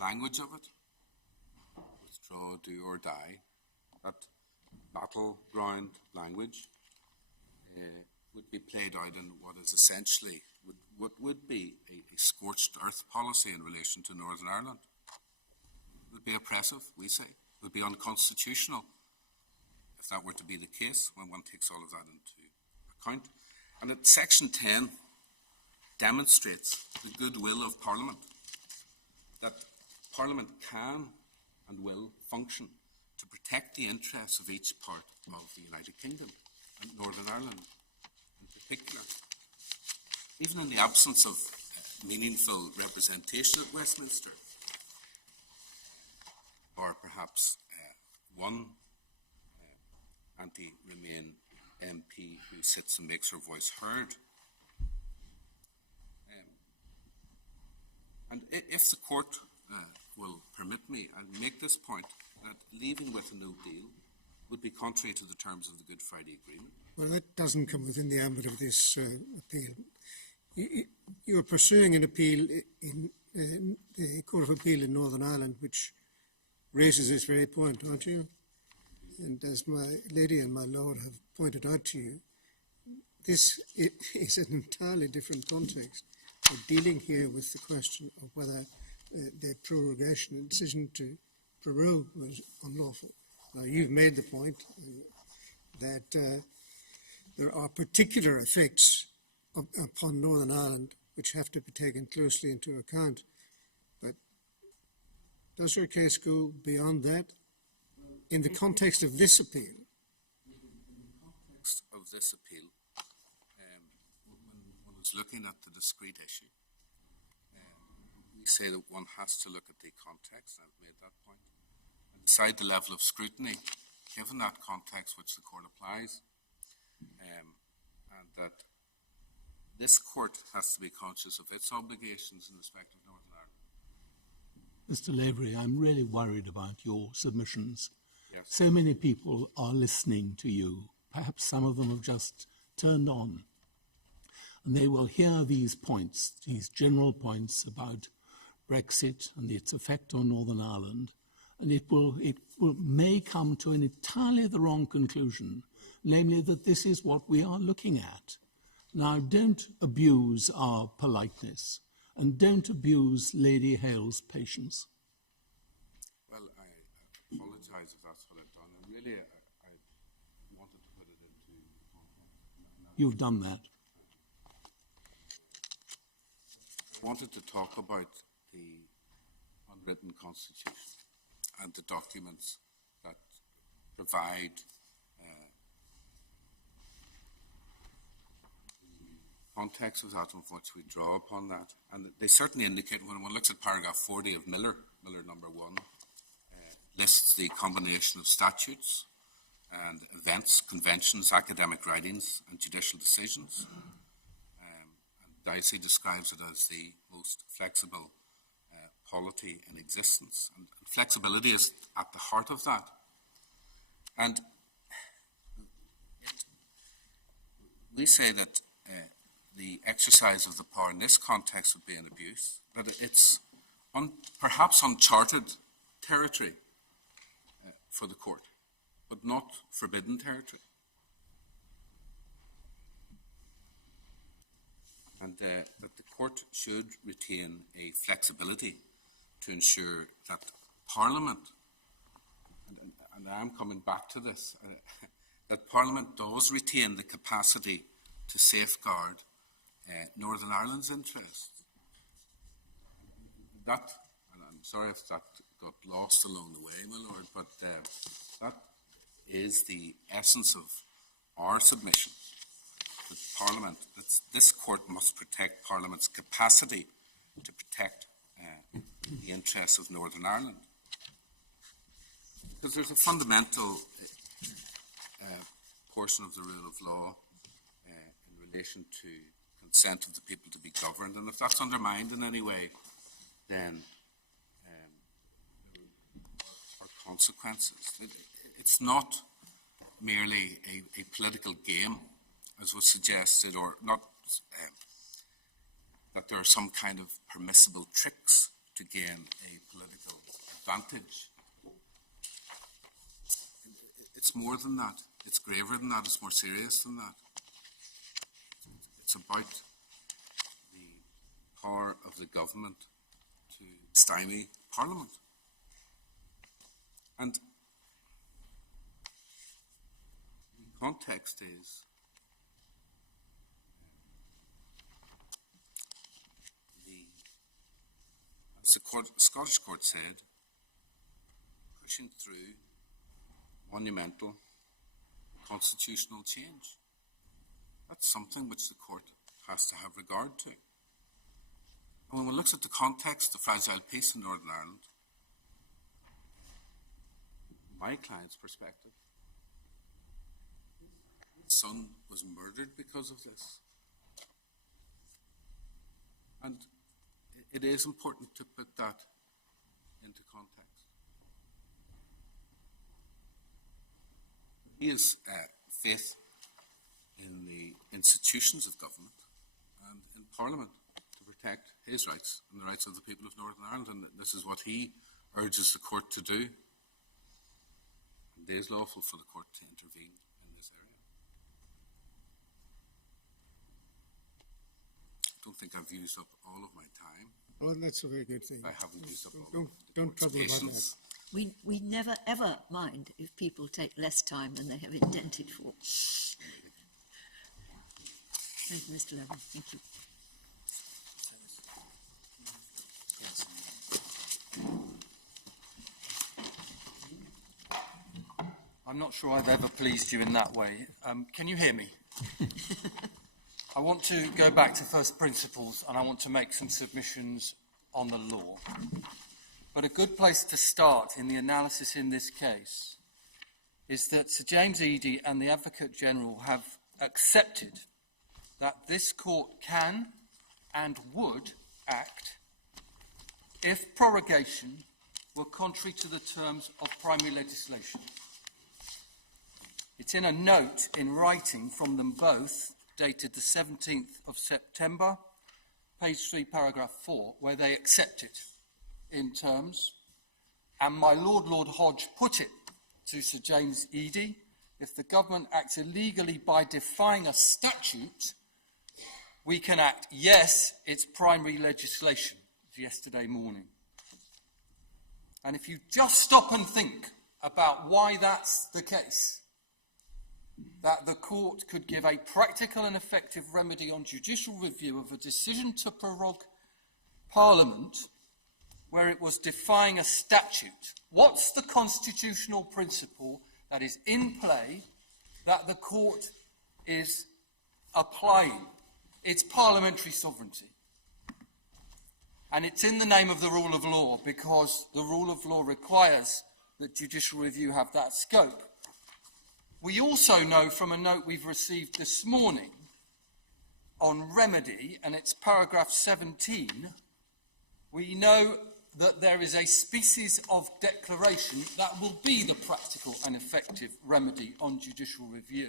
language of it, withdraw, do or die, that battleground language would be played out in what is essentially what would be a scorched earth policy in relation to Northern Ireland. It would be oppressive, we say. It would be unconstitutional if that were to be the case when one takes all of that into account. And Section 10 demonstrates the goodwill of Parliament, that Parliament can and will function to protect the interests of each part of the United Kingdom and Northern Ireland in particular. Even in the absence of meaningful representation at Westminster, or perhaps one anti-Remain MP who sits and makes her voice heard. And if the court will permit me, I'll make this point, that leaving with a no deal would be contrary to the terms of the Good Friday Agreement. Well, that doesn't come within the ambit of this appeal. You're pursuing an appeal in the Court of Appeal in Northern Ireland, which raises this very point, aren't you? And as my lady and my lord have pointed out to you, this is an entirely different context. We're dealing here with the question of whether the prorogation and decision to prorogue was unlawful. Now, you've made the point that there are particular effects upon Northern Ireland which have to be taken closely into account. But does your case go beyond that in the context of this appeal? In the context of this appeal, when one is looking at the discrete issue, we say that one has to look at the context, and I've made that point, and decide the level of scrutiny given that context which the court applies, and that this court has to be conscious of its obligations in respect of Northern Ireland. Mr. Lavery, I'm really worried about your submissions. Yes. So many people are listening to you. Perhaps some of them have just turned on. And they will hear these points, these general points about Brexit and its effect on Northern Ireland, and it may come to an entirely the wrong conclusion, namely that this is what we are looking at. Now, don't abuse our politeness, and don't abuse Lady Hale's patience. Well, I apologise if that's what I've done. And really, I wanted to put it into context. You've done that. I wanted to talk about the unwritten constitution and the documents that provide the context of that and which we draw upon that. And they certainly indicate, when one looks at paragraph 40 of Miller number 1, lists the combination of statutes and events, conventions, academic writings, and judicial decisions. And Dicey describes it as the most flexible polity in existence. And flexibility is at the heart of that. And we say that the exercise of the power in this context would be an abuse, that it's perhaps uncharted territory for the court, but not forbidden territory. And that the court should retain a flexibility to ensure that Parliament, and I am coming back to this, that Parliament does retain the capacity to safeguard Northern Ireland's interests. That, and I'm sorry if that got lost along the way, my lord, but that is the essence of our submission. That Parliament, that this court must protect Parliament's capacity to protect the interests of Northern Ireland. Because there's a fundamental portion of the rule of law in relation to consent of the people to be governed, and if that's undermined in any way, then there are consequences. It's not merely a political game, as was suggested, or not that there are some kind of permissible tricks to gain a political advantage. It's more than that. It's graver than that. It's more serious than that. It's about the power of the government to stymie Parliament. And the context is as the Scottish court said, pushing through monumental constitutional change. That's something which the court has to have regard to. And when one looks at the context of fragile peace in Northern Ireland, my client's perspective, his son was murdered because of this. And it is important to put that into context. He has faith in the institutions of government and in Parliament to protect his rights and the rights of the people of Northern Ireland, and this is what he urges the court to do. And it is lawful for the court to intervene in this area. I don't think I've used up all of my time. Well, that's a very good thing. I haven't used up all don't trouble about patience. that. We never ever mind if people take less time than they have indented for. Thank you, Mr. Levin. Thank you. I'm not sure I've ever pleased you in that way. Can you hear me? I want to go back to first principles and I want to make some submissions on the law. But a good place to start in the analysis in this case is that Sir James Eadie and the Advocate General have accepted that this court can and would act if prorogation were contrary to the terms of primary legislation. It's in a note in writing from them both, dated the 17th of September, page 3, paragraph 4, where they accept it in terms, and my Lord Hodge put it to Sir James Eadie, if the government acts illegally by defying a statute, we can act, yes, it's primary legislation, yesterday morning. And if you just stop and think about why that's the case, that the court could give a practical and effective remedy on judicial review of a decision to prorogue Parliament where it was defying a statute. What's the constitutional principle that is in play that the court is applying? It's parliamentary sovereignty. And it's in the name of the rule of law, because the rule of law requires that judicial review have that scope. We also know from a note we've received this morning on remedy, and it's paragraph 17, we know that there is a species of declaration that will be the practical and effective remedy on judicial review.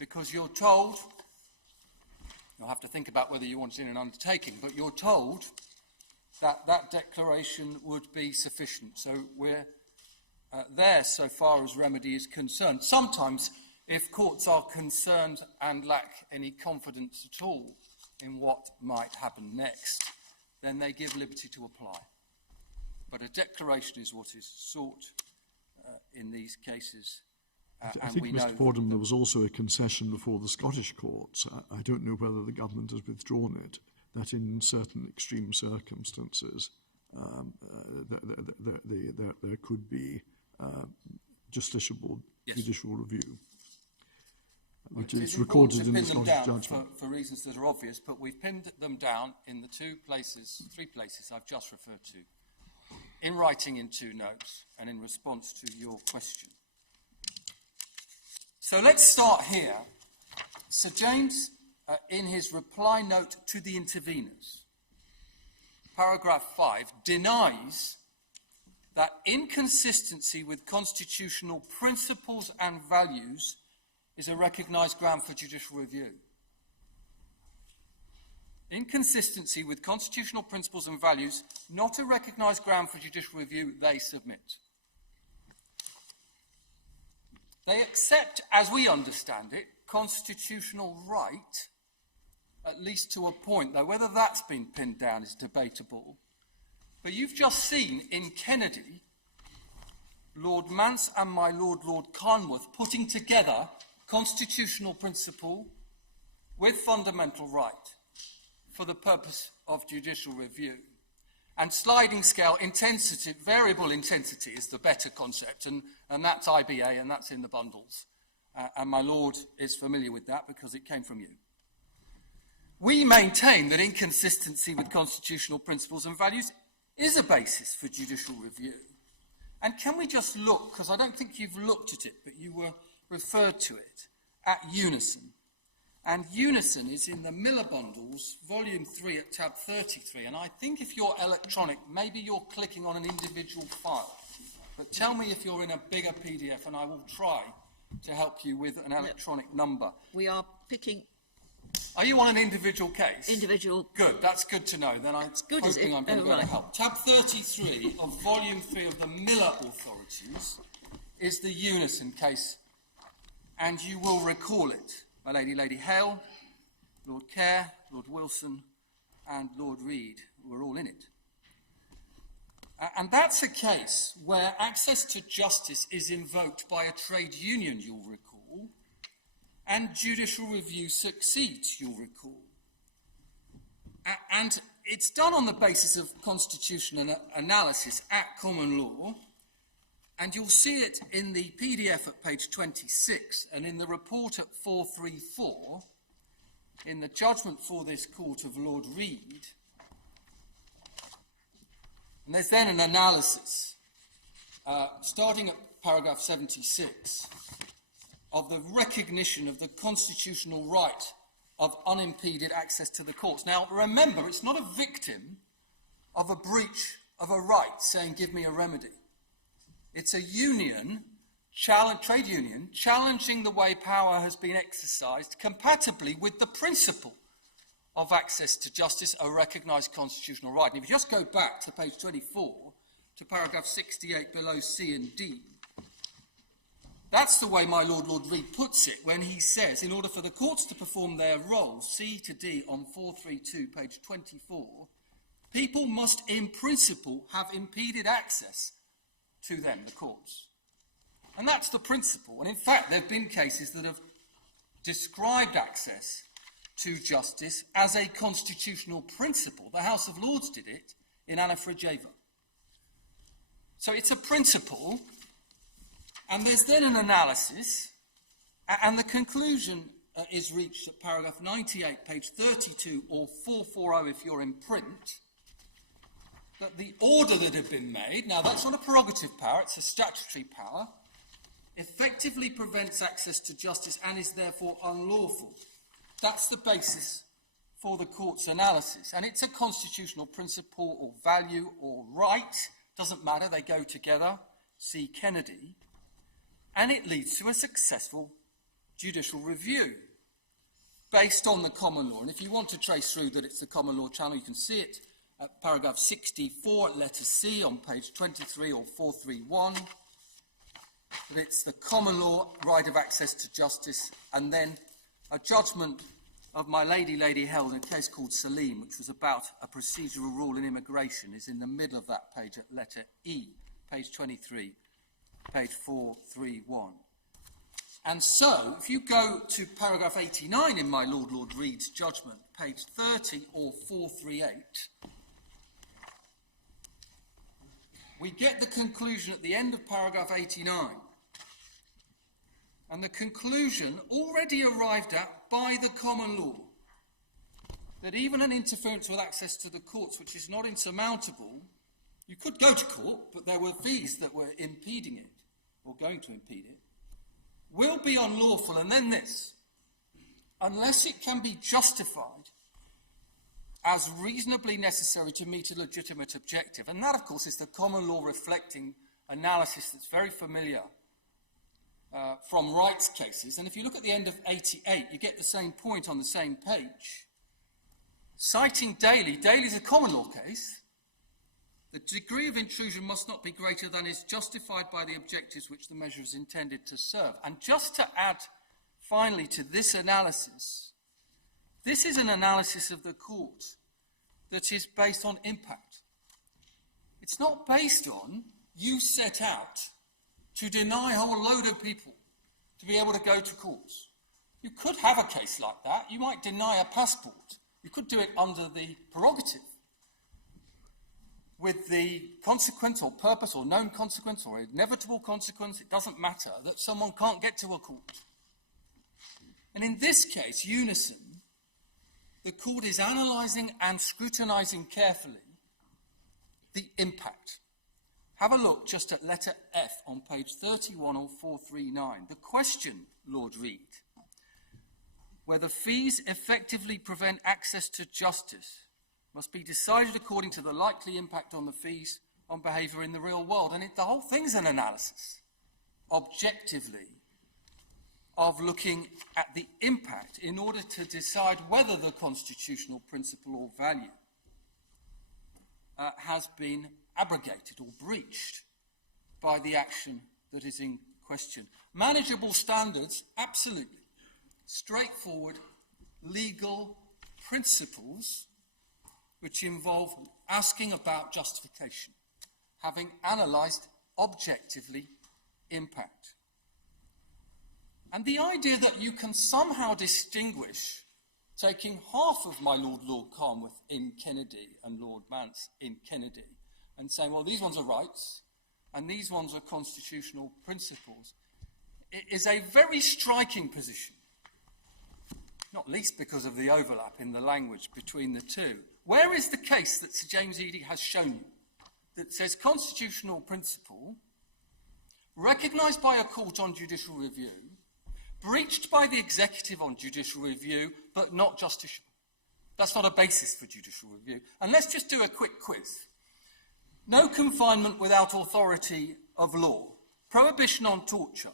Because you're told, you'll have to think about whether you want it in an undertaking, but you're told that that declaration would be sufficient. So we're there so far as remedy is concerned. Sometimes, if courts are concerned and lack any confidence at all in what might happen next, then they give liberty to apply. But a declaration is what is sought in these cases. I think, Mr. Fordham, there was also a concession before the Scottish courts. I don't know whether the government has withdrawn it, that in certain extreme circumstances there could be justiciable judicial review, which is recorded in the Scottish judgment. For reasons that are obvious, but we've pinned them down in the three places I've just referred to, in writing in two notes and in response to your question. So let's start here. Sir James, in his reply note to the interveners, paragraph 5, denies that inconsistency with constitutional principles and values is a recognised ground for judicial review. Inconsistency with constitutional principles and values, not a recognised ground for judicial review, they submit. They accept, as we understand it, constitutional right, at least to a point, though whether that's been pinned down is debatable. But you've just seen in Kennedy, Lord Mance and my Lord Carnworth putting together constitutional principle with fundamental right for the purpose of judicial review. And sliding scale intensity, variable intensity is the better concept, and that's IBA, and that's in the bundles. And my Lord is familiar with that because it came from you. We maintain that inconsistency with constitutional principles and values is a basis for judicial review. And can we just look, because I don't think you've looked at it, but you were referred to it, at unison. And unison is in the Miller Bundles, volume 3 at tab 33. And I think if you're electronic, maybe you're clicking on an individual file. But tell me if you're in a bigger PDF, and I will try to help you with an electronic number. We are picking... Are you on an individual case? Individual. Good, that's good to know. Then I'm good, hoping I'm going to be able to right. help. Tab 33 of volume 3 of the Miller Authorities is the unison case. And you will recall it. My Lady Hale, Lord Kerr, Lord Wilson, and Lord Reid were all in it. And that's a case where access to justice is invoked by a trade union, you'll recall, and judicial review succeeds, you'll recall. And it's done on the basis of constitutional analysis at common law, and you'll see it in the PDF at page 26, and in the report at 434, in the judgment for this court of Lord Reid. And there's then an analysis, starting at paragraph 76, of the recognition of the constitutional right of unimpeded access to the courts. Now, remember, it's not a victim of a breach of a right saying, give me a remedy. It's a union, trade union, challenging the way power has been exercised compatibly with the principle of access to justice, a recognised constitutional right. And if you just go back to page 24, to paragraph 68 below C and D, that's the way my Lord Reid puts it when he says, in order for the courts to perform their role, C to D on 432, page 24, people must in principle have impeded access to them, the courts. And that's the principle. And in fact, there have been cases that have described access to justice as a constitutional principle. The House of Lords did it in Anna Frigeva. So it's a principle, and there's then an analysis, and the conclusion is reached at paragraph 98, page 32, or 440 if you're in print, that the order that had been made, now that's not a prerogative power, it's a statutory power, effectively prevents access to justice and is therefore unlawful. That's the basis for the court's analysis. And it's a constitutional principle or value or right, doesn't matter, they go together, see Kennedy, and it leads to a successful judicial review based on the common law. And if you want to trace through that it's the common law channel, you can see it at paragraph 64, letter C on page 23 or 431, that it's the common law right of access to justice, and then a judgment of my Lady Held in a case called Salim, which was about a procedural rule in immigration, is in the middle of that page at letter E, page 23, page 431. And so, if you go to paragraph 89 in my Lord Reid's judgment, page 30 or 438, we get the conclusion at the end of paragraph 89. And the conclusion already arrived at by the common law, that even an interference with access to the courts, which is not insurmountable, you could go to court, but there were fees that were impeding it, or going to impede it, will be unlawful. And then this, unless it can be justified as reasonably necessary to meet a legitimate objective. And that, of course, is the common law reflecting analysis that's very familiar from rights cases. And if you look at the end of 88, you get the same point on the same page. Citing Daly, Daly's a common law case. The degree of intrusion must not be greater than is justified by the objectives which the measure is intended to serve. And just to add finally to this analysis, this is an analysis of the court that is based on impact. It's not based on you set out to deny a whole load of people to be able to go to court. You could have a case like that. You might deny a passport. You could do it under the prerogative, with the consequence or purpose or known consequence or inevitable consequence, it doesn't matter, that someone can't get to a court. And in this case, Unison, the court is analysing and scrutinising carefully the impact. Have a look just at letter F on page 31 or 439. The question, Lord Reid, whether fees effectively prevent access to justice must be decided according to the likely impact on the fees on behaviour in the real world. And the whole thing's an analysis, objectively, of looking at the impact in order to decide whether the constitutional principle or value has been abrogated or breached by the action that is in question. Manageable standards, absolutely. Straightforward legal principles which involve asking about justification, having analysed objectively impact. And the idea that you can somehow distinguish taking half of my Lord Carnwath in Kennedy and Lord Mance in Kennedy and saying, well, these ones are rights and these ones are constitutional principles, is a very striking position, not least because of the overlap in the language between the two. Where is the case that Sir James Eadie has shown you that says constitutional principle, recognised by a court on judicial review, breached by the executive on judicial review, but not justiciable? That's not a basis for judicial review. And let's just do a quick quiz. No confinement without authority of law, prohibition on torture,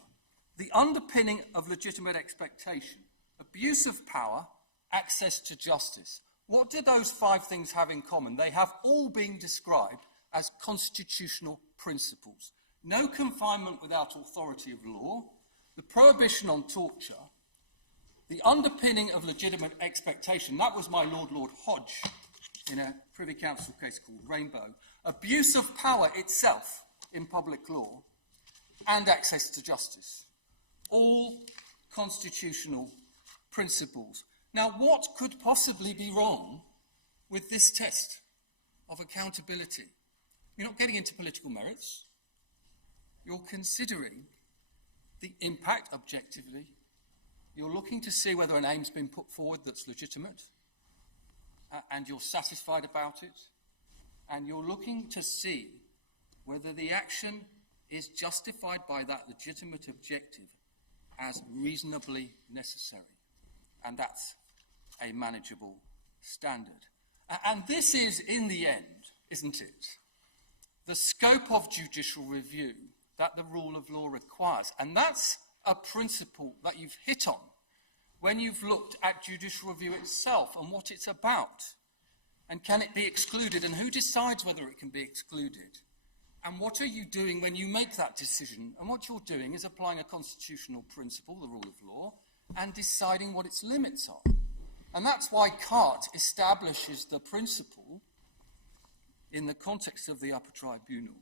the underpinning of legitimate expectation, abuse of power, access to justice. What do those five things have in common? They have all been described as constitutional principles. No confinement without authority of law, the prohibition on torture, the underpinning of legitimate expectation. That was my Lord Hodge in a Privy Council case called Rainbow. Abuse of power itself in public law, and access to justice. All constitutional principles. Now, what could possibly be wrong with this test of accountability? You're not getting into political merits. You're considering the impact objectively. You're looking to see whether an aim's been put forward that's legitimate, and you're satisfied about it. And you're looking to see whether the action is justified by that legitimate objective as reasonably necessary. And that's a manageable standard. And this is, in the end, isn't it, the scope of judicial review that the rule of law requires. And that's a principle that you've hit on when you've looked at judicial review itself and what it's about. And can it be excluded? And who decides whether it can be excluded? And what are you doing when you make that decision? And what you're doing is applying a constitutional principle, the rule of law, and deciding what its limits are. And that's why Carte establishes the principle, in the context of the upper tribunal,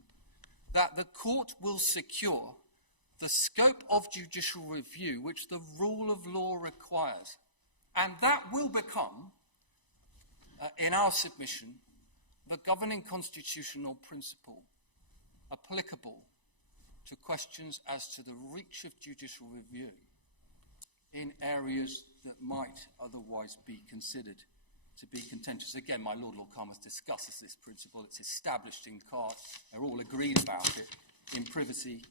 that the court will secure the scope of judicial review which the rule of law requires. And that will become, in our submission, the governing constitutional principle applicable to questions as to the reach of judicial review in areas that might otherwise be considered to be contentious. Again, my Lord Carnwath discusses this principle. It's established in Carte. They're all agreed about it in Privacy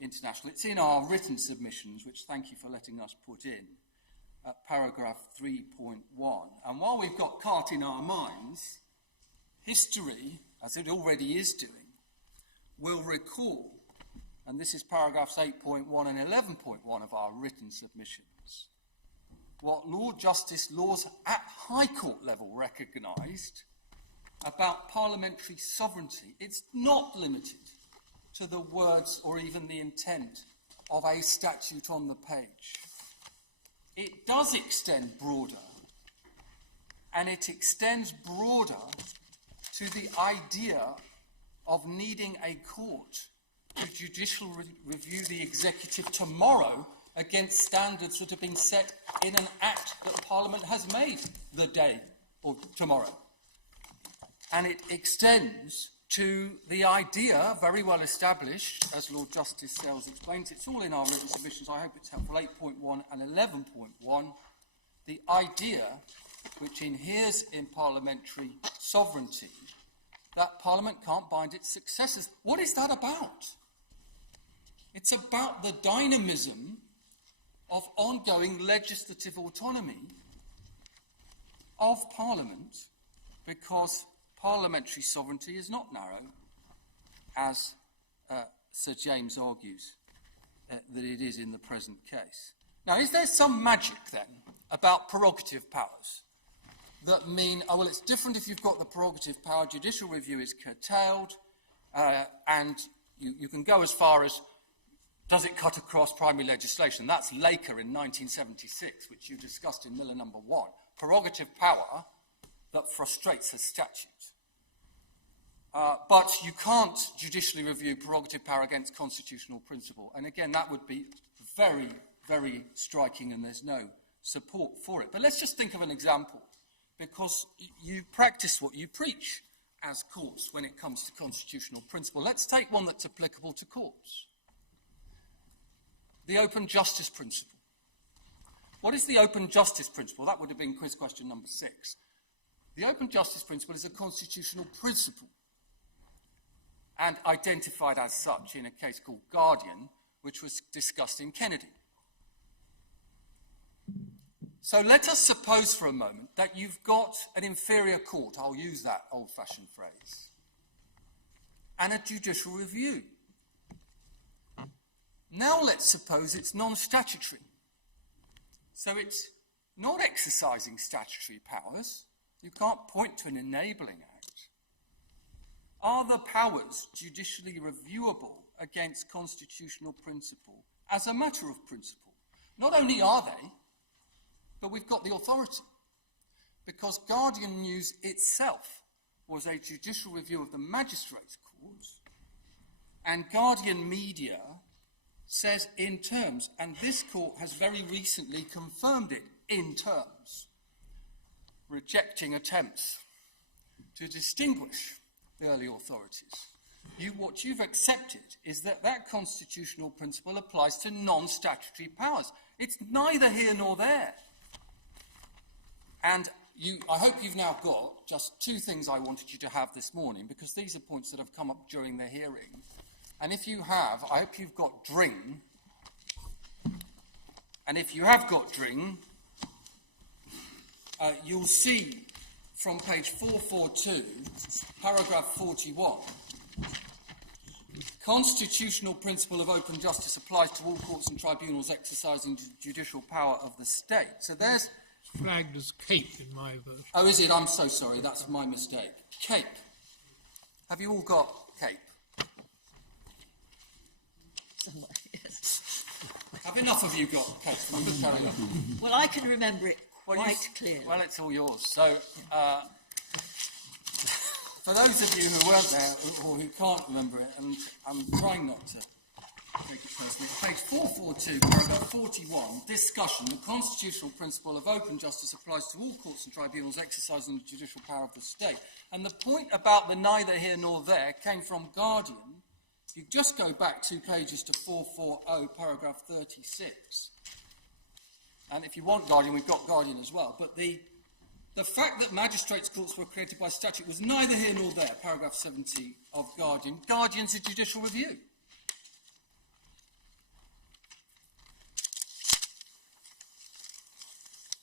International. It's in our written submissions, which thank you for letting us put in. at paragraph 3.1. And while we've got cart in our minds, history, as it already is doing, will recall, and this is paragraphs 8.1 and 11.1 of our written submissions, what Lord Justice laws at High Court level recognised about parliamentary sovereignty. It's not limited to the words or even the intent of a statute on the page. It does extend broader, and it extends broader to the idea of needing a court to judicial review the executive tomorrow against standards that have been set in an act that Parliament has made the day or tomorrow. And it extends to the idea, very well established, as Lord Justice Sells explains, it's all in our written submissions, I hope it's helpful, 8.1 and 11.1, the idea which inheres in parliamentary sovereignty that Parliament can't bind its successors. What is that about? It's about the dynamism of ongoing legislative autonomy of Parliament, because parliamentary sovereignty is not narrow, as Sir James argues that it is in the present case. Now, is there some magic, then, about prerogative powers that mean, oh, well, it's different if you've got the prerogative power, judicial review is curtailed, and you can go as far as, does it cut across primary legislation? That's Laker in 1976, which you discussed in Miller number 1. Prerogative power that frustrates a statute. But you can't judicially review prerogative power against constitutional principle. And again, that would be very, very striking, and there's no support for it. But let's just think of an example, because you practice what you preach as courts when it comes to constitutional principle. Let's take one that's applicable to courts. The open justice principle. What is the open justice principle? That would have been quiz question number 6. The open justice principle is a constitutional principle and identified as such in a case called Guardian, which was discussed in Kennedy. So let us suppose for a moment that you've got an inferior court, I'll use that old-fashioned phrase, and a judicial review. Now let's suppose it's non-statutory. So it's not exercising statutory powers. You can't point to an enabling act. Are the powers judicially reviewable against constitutional principle as a matter of principle? Not only are they, but we've got the authority. Because Guardian News itself was a judicial review of the Magistrates' Court, and Guardian Media says in terms, and this court has very recently confirmed it in terms, rejecting attempts to distinguish the early authorities. What you've accepted is that that constitutional principle applies to non-statutory powers. It's neither here nor there. And I hope you've now got just 2 things I wanted you to have this morning, because these are points that have come up during the hearing. And if you have, I hope you've got Dring. And if you have got Dring, you'll see from page 442, paragraph 41, constitutional principle of open justice applies to all courts and tribunals exercising judicial power of the state. So there's... Flagged as Cape in my version. Oh, is it? I'm so sorry. That's my mistake. Cape. Have you all got Cape? Somewhere, yes. Have enough of you got Cape? Carry on. Well, I can remember it quite clearly. Well, it's all yours. So, for those of you who weren't there or who can't remember it, and I'm trying not to take it personally, page 442, paragraph 41, discussion, the constitutional principle of open justice applies to all courts and tribunals exercising the judicial power of the state. And the point about the neither here nor there came from Guardian. You just go back 2 pages to 440, paragraph 36. And if you want Guardian, we've got Guardian as well. But the fact that magistrates' courts were created by statute was neither here nor there, paragraph 70 of Guardian. Guardian's a judicial review.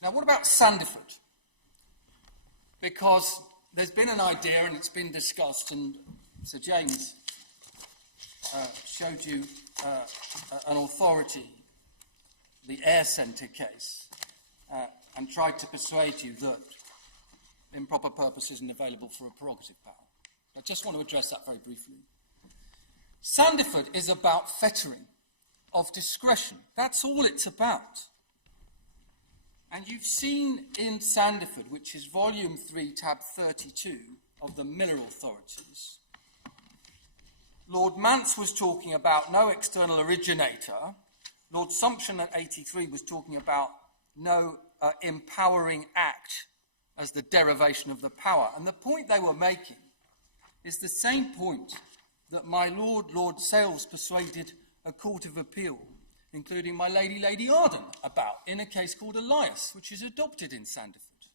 Now, what about Sandiford? Because there's been an idea and it's been discussed, and Sir James showed you an authority, the Air Centre case, and tried to persuade you that improper purpose isn't available for a prerogative power. I just want to address that very briefly. Sandiford is about fettering of discretion. That's all it's about. And you've seen in Sandiford, which is volume 3, tab 32 of the Miller Authorities, Lord Mance was talking about no external originator. Lord Sumption at 83 was talking about no empowering act as the derivation of the power. And the point they were making is the same point that my Lord, Lord Sales, persuaded a Court of Appeal, including my Lady, Lady Arden, about in a case called Elias, which is adopted in Sandiford.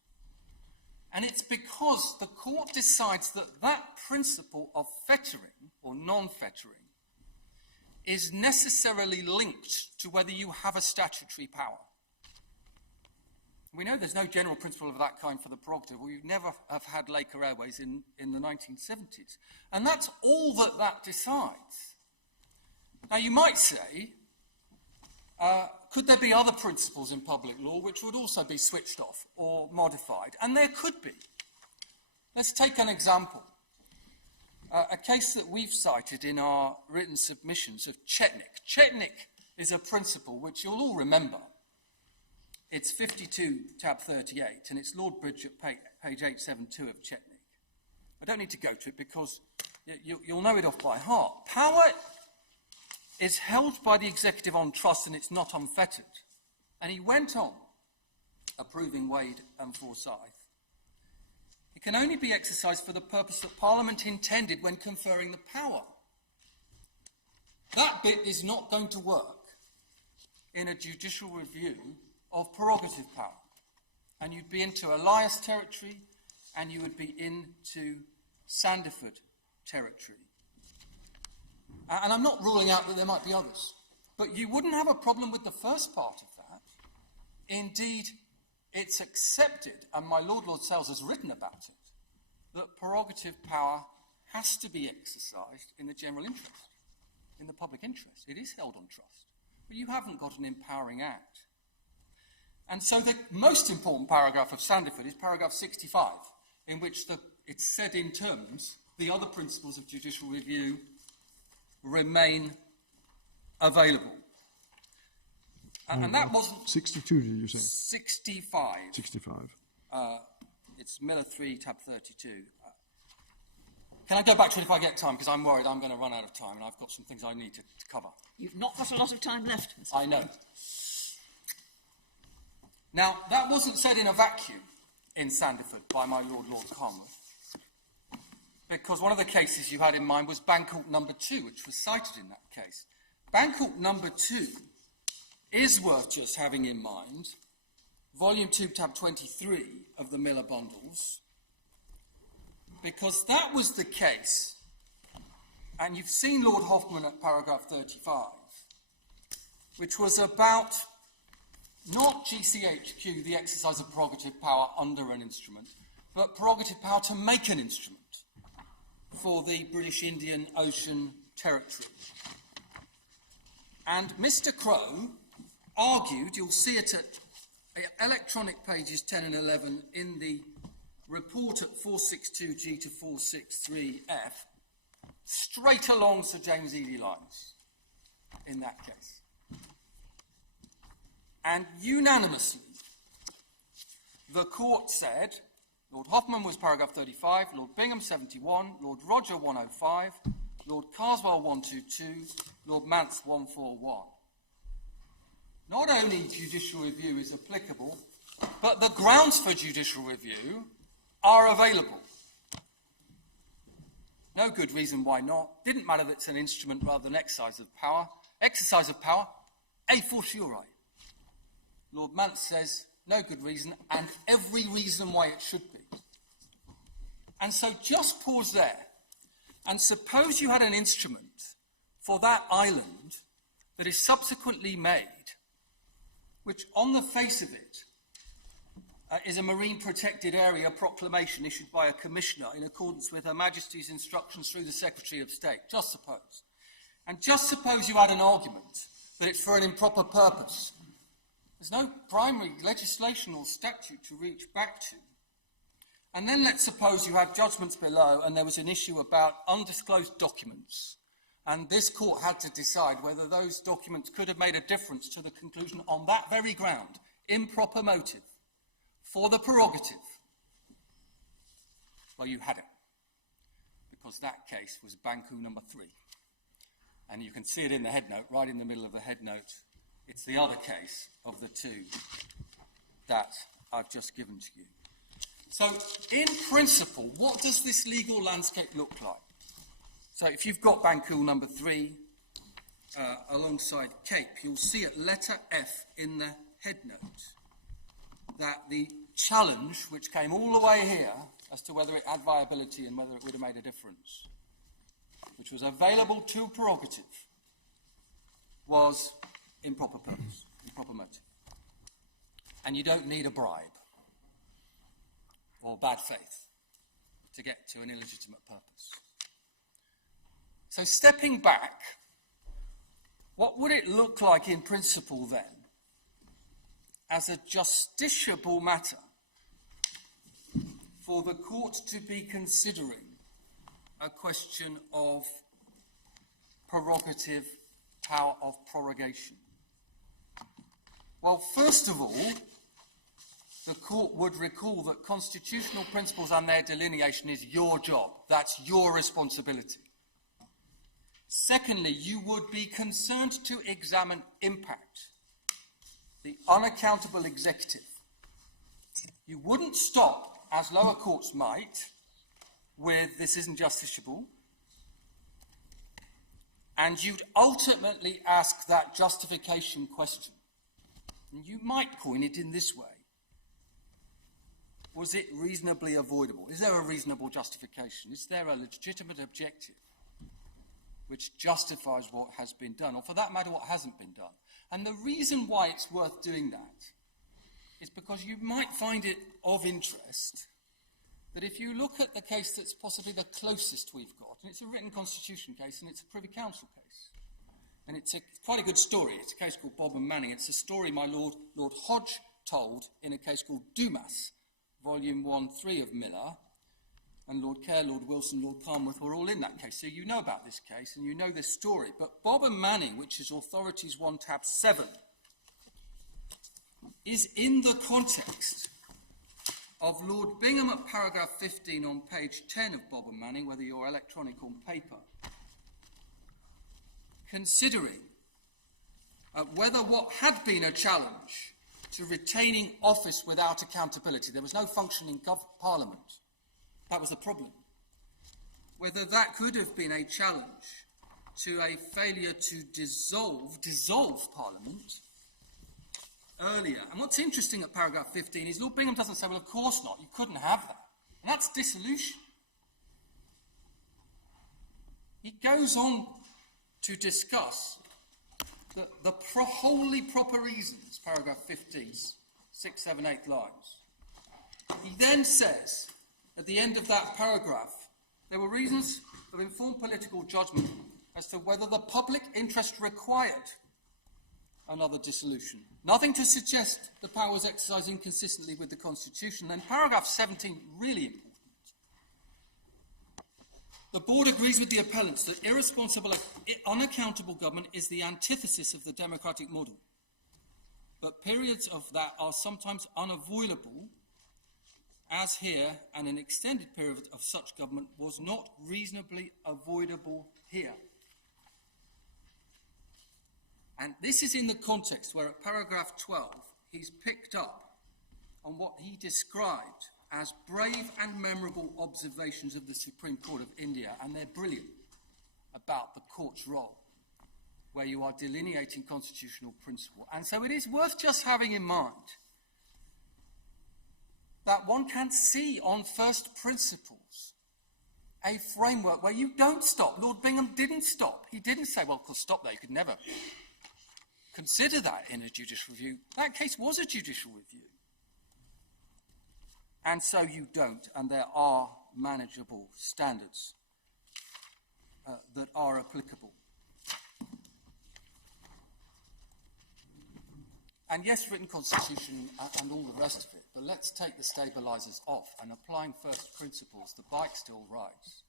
And it's because the court decides that that principle of fettering, or non-fettering, is necessarily linked to whether you have a statutory power. We know there's no general principle of that kind for the prerogative. We never have had Laker Airways in the 1970s. And that's all that that decides. Now, you might say, could there be other principles in public law which would also be switched off or modified? And there could be. Let's take an example. A case that we've cited in our written submissions of Chetnik. Chetnik is a principle which you'll all remember. It's 52, tab 38, and it's Lord Bridge at page 872 of Chetnik. I don't need to go to it because you'll know it off by heart. Power is held by the executive on trust and it's not unfettered. And he went on, approving Wade and Forsyth. It can only be exercised for the purpose that Parliament intended when conferring the power. That bit is not going to work in a judicial review of prerogative power. And you'd be into Elias territory and you would be into Sandiford territory. And I'm not ruling out that there might be others. But you wouldn't have a problem with the first part of that. Indeed, it's accepted, and my Lord Sales has written about it, that prerogative power has to be exercised in the general interest, in the public interest. It is held on trust. But you haven't got an empowering act. And so the most important paragraph of Sandiford is paragraph 65, in which it's said in terms, the other principles of judicial review remain available. And that wasn't... 62, did you say? 65. 65. It's Miller 3, tab 32. Can I go back to it if I get time? Because I'm worried I'm going to run out of time and I've got some things I need to cover. You've not got a lot of time left, Mr. I know. Now, that wasn't said in a vacuum in Sandiford by my Lord Carnwath, because one of the cases you had in mind was Bancourt number 2, which was cited in that case. Bancourt number 2 is worth just having in mind, volume 2, tab 23 of the Miller bundles, because that was the case, and you've seen Lord Hoffman at paragraph 35, which was about not GCHQ, the exercise of prerogative power under an instrument, but prerogative power to make an instrument for the British Indian Ocean Territory. And Mr. Crowe argued, you'll see it at electronic pages 10 and 11 in the report at 462G to 463F, straight along Sir James Ely lines in that case. And unanimously, the court said, Lord Hoffman was paragraph 35, Lord Bingham 71, Lord Roger 105, Lord Carswell 122, Lord Mance 141. Not only judicial review is applicable, but the grounds for judicial review are available. No good reason why not. Didn't matter that it's an instrument rather than exercise of power. Exercise of power, a fortiori. Lord Mance says, no good reason, and every reason why it should be. And so just pause there, and suppose you had an instrument for that island that is subsequently made, which on the face of it is a marine protected area proclamation issued by a commissioner in accordance with Her Majesty's instructions through the Secretary of State. Just suppose. And just suppose you had an argument that it's for an improper purpose. There's no primary legislation or statute to reach back to. And then let's suppose you had judgments below and there was an issue about undisclosed documents. And this court had to decide whether those documents could have made a difference to the conclusion on that very ground, improper motive, for the prerogative. Well, you had it, because that case was Banku number 3. And you can see it in the headnote, right in the middle of the headnote. It's the other case of the two that I've just given to you. So, in principle, what does this legal landscape look like? So, if you've got Banku number 3 alongside Cape, you'll see at letter F in the headnote that the challenge, which came all the way here as to whether it had viability and whether it would have made a difference, which was available to prerogative, was improper purpose, improper motive. And you don't need a bribe or bad faith to get to an illegitimate purpose. So stepping back, what would it look like in principle then as a justiciable matter for the court to be considering a question of prerogative power of prorogation? Well, first of all, the court would recall that constitutional principles and their delineation is your job. That's your responsibility. Secondly, you would be concerned to examine impact, the unaccountable executive. You wouldn't stop, as lower courts might, with this isn't justiciable, and you'd ultimately ask that justification question. And you might coin it in this way. Was it reasonably avoidable? Is there a reasonable justification? Is there a legitimate objective which justifies what has been done, or for that matter, what hasn't been done? And the reason why it's worth doing that is because you might find it of interest that if you look at the case that's possibly the closest we've got, and it's a written constitution case and it's a Privy Council case, and it's quite a good story. It's a case called Bob and Manning. It's a story my Lord Hodge told in a case called Dumas, Volume 1-3 of Miller, and Lord Kerr, Lord Wilson, Lord Palmworth were all in that case. So you know about this case and you know this story. But Bob and Manning, which is Authorities 1 tab 7, is in the context of Lord Bingham at paragraph 15 on page 10 of Bob and Manning, whether you're electronic or paper, considering whether what had been a challenge to retaining office without accountability, there was no functioning Parliament, that was the problem, whether that could have been a challenge to a failure to dissolve Parliament earlier. And what's interesting at paragraph 15 is Lord Bingham doesn't say, well, of course not, you couldn't have that. And that's dissolution. He goes on to discuss the wholly proper reasons, paragraph 15, 6, 7, 8 lines. He then says, at the end of that paragraph, there were reasons of informed political judgment as to whether the public interest required another dissolution. Nothing to suggest the power was exercised inconsistently with the Constitution. Then paragraph 17, really important. The board agrees with the appellants that irresponsible, unaccountable government is the antithesis of the democratic model. But periods of that are sometimes unavoidable, as here, and an extended period of such government was not reasonably avoidable here. And this is in the context where at paragraph 12, he's picked up on what he described as brave and memorable observations of the Supreme Court of India, and they're brilliant, about the court's role, where you are delineating constitutional principle. And so it is worth just having in mind that one can see on first principles a framework where you don't stop. Lord Bingham didn't stop. He didn't say, well, of course, stop there. You could never consider that in a judicial review. That case was a judicial review. and so you don't, and there are manageable standards that are applicable. And yes, written constitution and all the rest of it, but let's take the stabilisers off, and applying first principles, the bike still rides.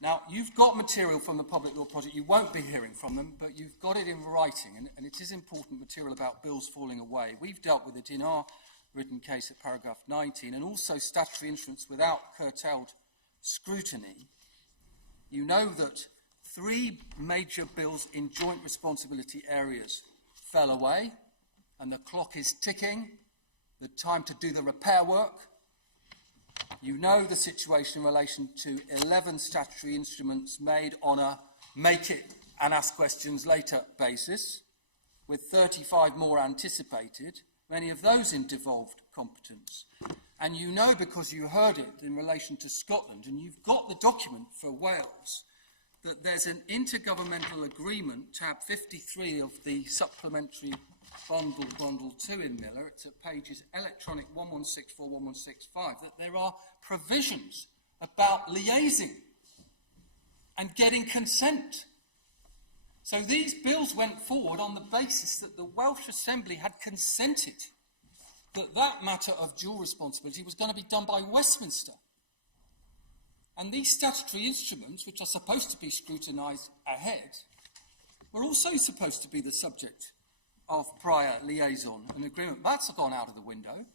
Now, you've got material from the Public Law Project. You won't be hearing from them, but you've got it in writing, and it is important material about bills falling away. We've dealt with it in our written case at paragraph 19, and also statutory instruments without curtailed scrutiny. You know that 3 major bills in joint responsibility areas fell away, and the clock is ticking, the time to do the repair work. You know the situation in relation to 11 statutory instruments made on a make it and ask questions later basis, with 35 more anticipated, many of those in devolved competence. And you know, because you heard it in relation to Scotland, and you've got the document for Wales, that there's an intergovernmental agreement, tab 53 of the supplementary bundle 2 in Miller, it's at pages electronic 1164, 1165, that there are provisions about liaising and getting consent. So these bills went forward on the basis that the Welsh Assembly had consented that that matter of dual responsibility was going to be done by Westminster. And these statutory instruments, which are supposed to be scrutinised ahead, were also supposed to be the subject of prior liaison and agreement. That's gone out of the window.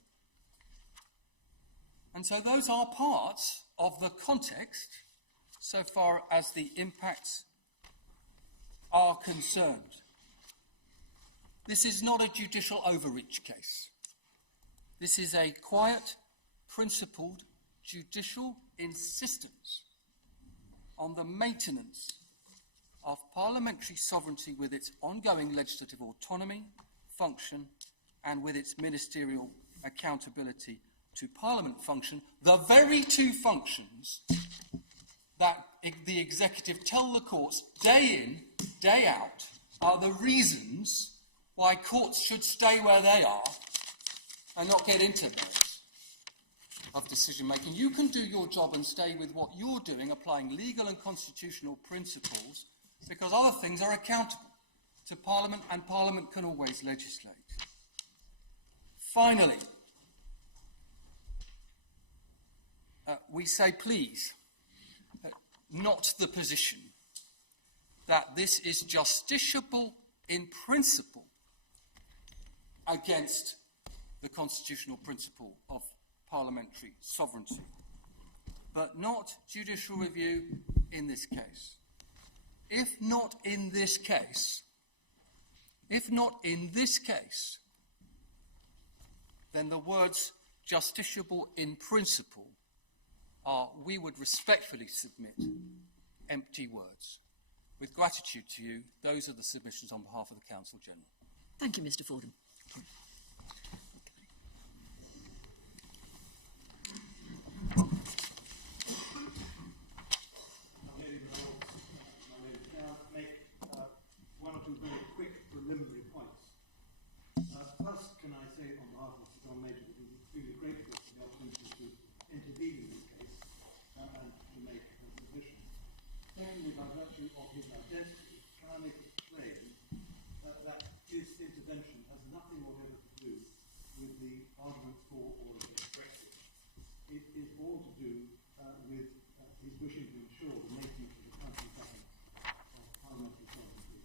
And so those are parts of the context so far as the impacts are concerned. This is not a judicial overreach case. This is a quiet, principled, judicial insistence on the maintenance of parliamentary sovereignty with its ongoing legislative autonomy, function, and with its ministerial accountability to Parliament function, the very 2 functions that the executive tell the courts day in, day out, are the reasons why courts should stay where they are and not get into those of decision-making. You can do your job and stay with what you're doing, applying legal and constitutional principles, because other things are accountable to Parliament, and Parliament can always legislate. Finally, we say, please, not the position that this is justiciable in principle against the constitutional principle of parliamentary sovereignty, but not judicial review in this case. If not in this case, then the words justiciable in principle are, we would respectfully submit, empty words. With gratitude to you, those are the submissions on behalf of the Counsel General. Thank you, Mr. Fordham. One or two very quick preliminary points. First, can I say on behalf of Mr. John Major that we're extremely grateful for the opportunity to intervene in this case and to make a submission. Secondly, by virtue of his identity, can I make it plain that his intervention has nothing whatever to do with the arguments for or against Brexit. It is all to do with his wishing to ensure the maintenance of the country government of parliamentary sovereignty.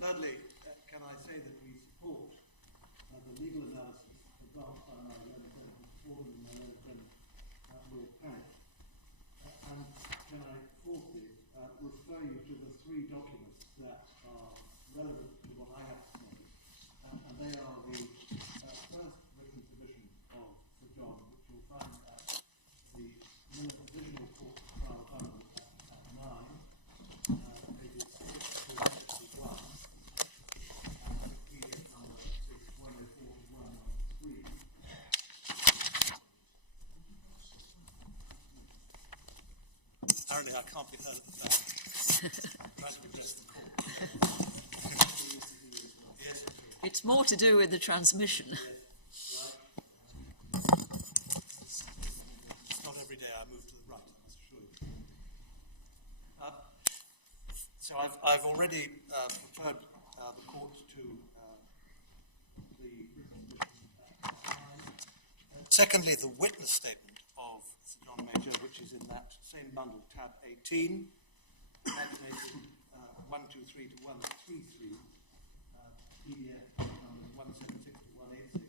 Thirdly, can I say that we support the legal analysis advanced by my learned friend Mr. Fordham and my learned friend Lord Appellant? And can I fourthly refer you to the 3 documents that are relevant to what I have to say, and they are the first written submission of Sir John, which you'll find at the Provisional Court Trial Bundle at 9, pages 6 to 61. Apparently I can't be heard at the back. I'm trying to address the court. Yes, It's more to do with the transmission. It's not every day I move to the right, I must assure you. So I've already referred the court to the secondly, the witness statement of Sir John Major, which is in that same bundle, tab 18, paginated 123 to 133, PDF numbers 176 to 186,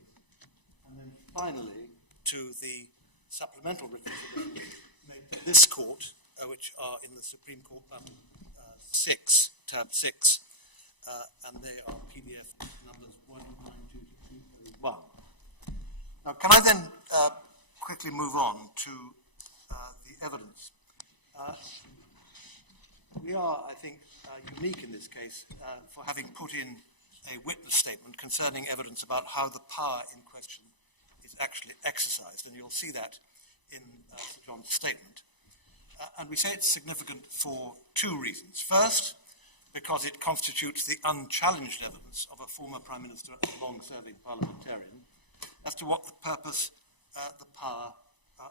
and then finally to the supplemental written submissions made to this court, which are in the Supreme Court bundle 6, tab 6, and they are PDF numbers 192 to 201. Now, can I then quickly move on to the evidence? We are, I think, unique in this case for having put in a witness statement concerning evidence about how the power in question is actually exercised, and you'll see that in Sir John's statement. And we say it's significant for two reasons. First, because it constitutes the unchallenged evidence of a former Prime Minister and long-serving parliamentarian as to what the purpose, the power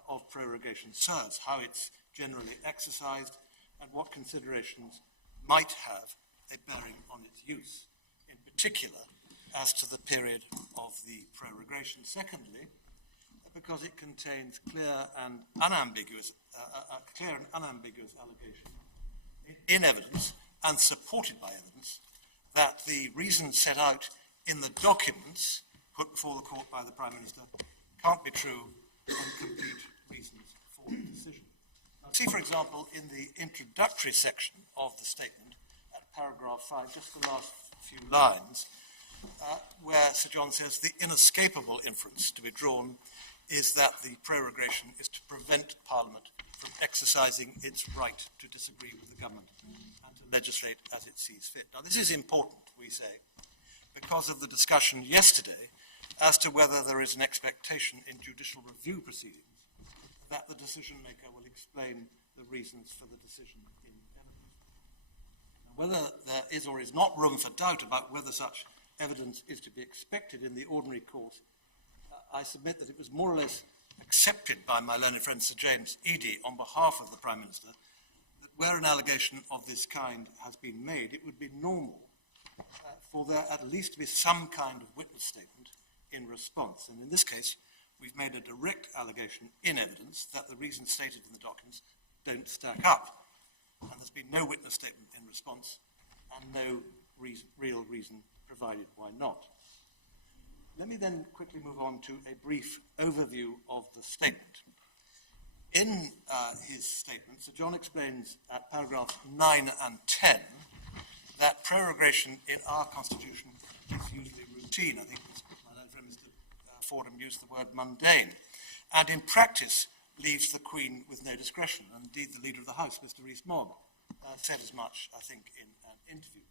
of prorogation serves, how it's generally exercised, and what considerations might have a bearing on its use, in particular as to the period of the prorogation. Secondly, because it contains clear and unambiguous allegation in evidence and supported by evidence that the reasons set out in the documents put before the court by the Prime Minister can't be true and complete reasons for the decision. Now, see, for example, in the introductory section of the statement, at paragraph 5, just the last few lines, where Sir John says the inescapable inference to be drawn is that the prorogation is to prevent Parliament from exercising its right to disagree with the government and to legislate as it sees fit. Now, this is important, we say, because of the discussion yesterday as to whether there is an expectation in judicial review proceedings that the decision maker will explain the reasons for the decision in evidence. Now, whether there is or is not room for doubt about whether such evidence is to be expected in the ordinary course, I submit that it was more or less accepted by my learned friend Sir James Eadie on behalf of the Prime Minister that where an allegation of this kind has been made, it would be normal for there at least to be some kind of witness statement in response. And in this case, we've made a direct allegation in evidence that the reasons stated in the documents don't stack up. And there's been no witness statement in response and no real reason provided why not. Let me then quickly move on to a brief overview of the statement. In his statement, Sir John explains at paragraphs 9 and 10 that prorogation in our Constitution is usually routine. I think my friend Mr. Fordham used the word mundane, and in practice leaves the Queen with no discretion. And indeed, the Leader of the House, Mr. Rees-Mogg, said as much, I think, in an interview.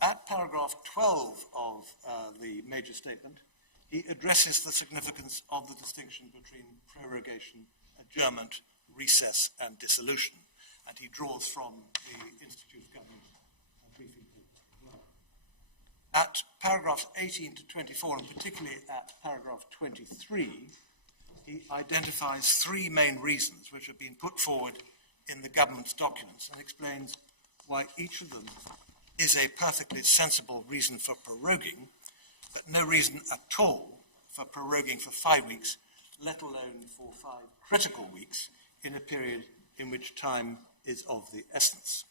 At paragraph 12 of the Major Statement, he addresses the significance of the distinction between prorogation, adjournment, recess, and dissolution, and he draws from the Institute of Government briefing paper as well. At paragraphs 18 to 24, and particularly at paragraph 23, he identifies three main reasons which have been put forward in the government's documents and explains why each of them is a perfectly sensible reason for proroguing, but no reason at all for proroguing for 5 weeks, let alone for 5 critical weeks in a period in which time is of the essence.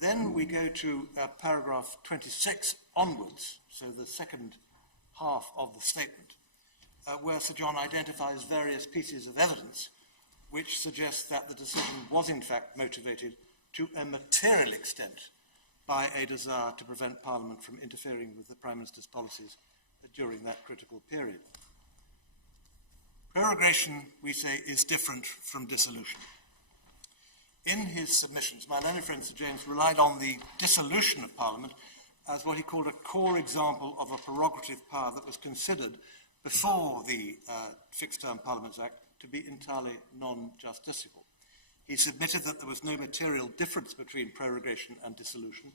Then we go to paragraph 26 onwards, so the second half of the statement, where Sir John identifies various pieces of evidence which suggest that the decision was in fact motivated to a material extent by a desire to prevent Parliament from interfering with the Prime Minister's policies during that critical period. Prorogation, we say, is different from dissolution. In his submissions, my learned friend Sir James relied on the dissolution of Parliament as what he called a core example of a prerogative power that was considered before the Fixed Term Parliaments Act to be entirely non-justiciable. He submitted that there was no material difference between prorogation and dissolution,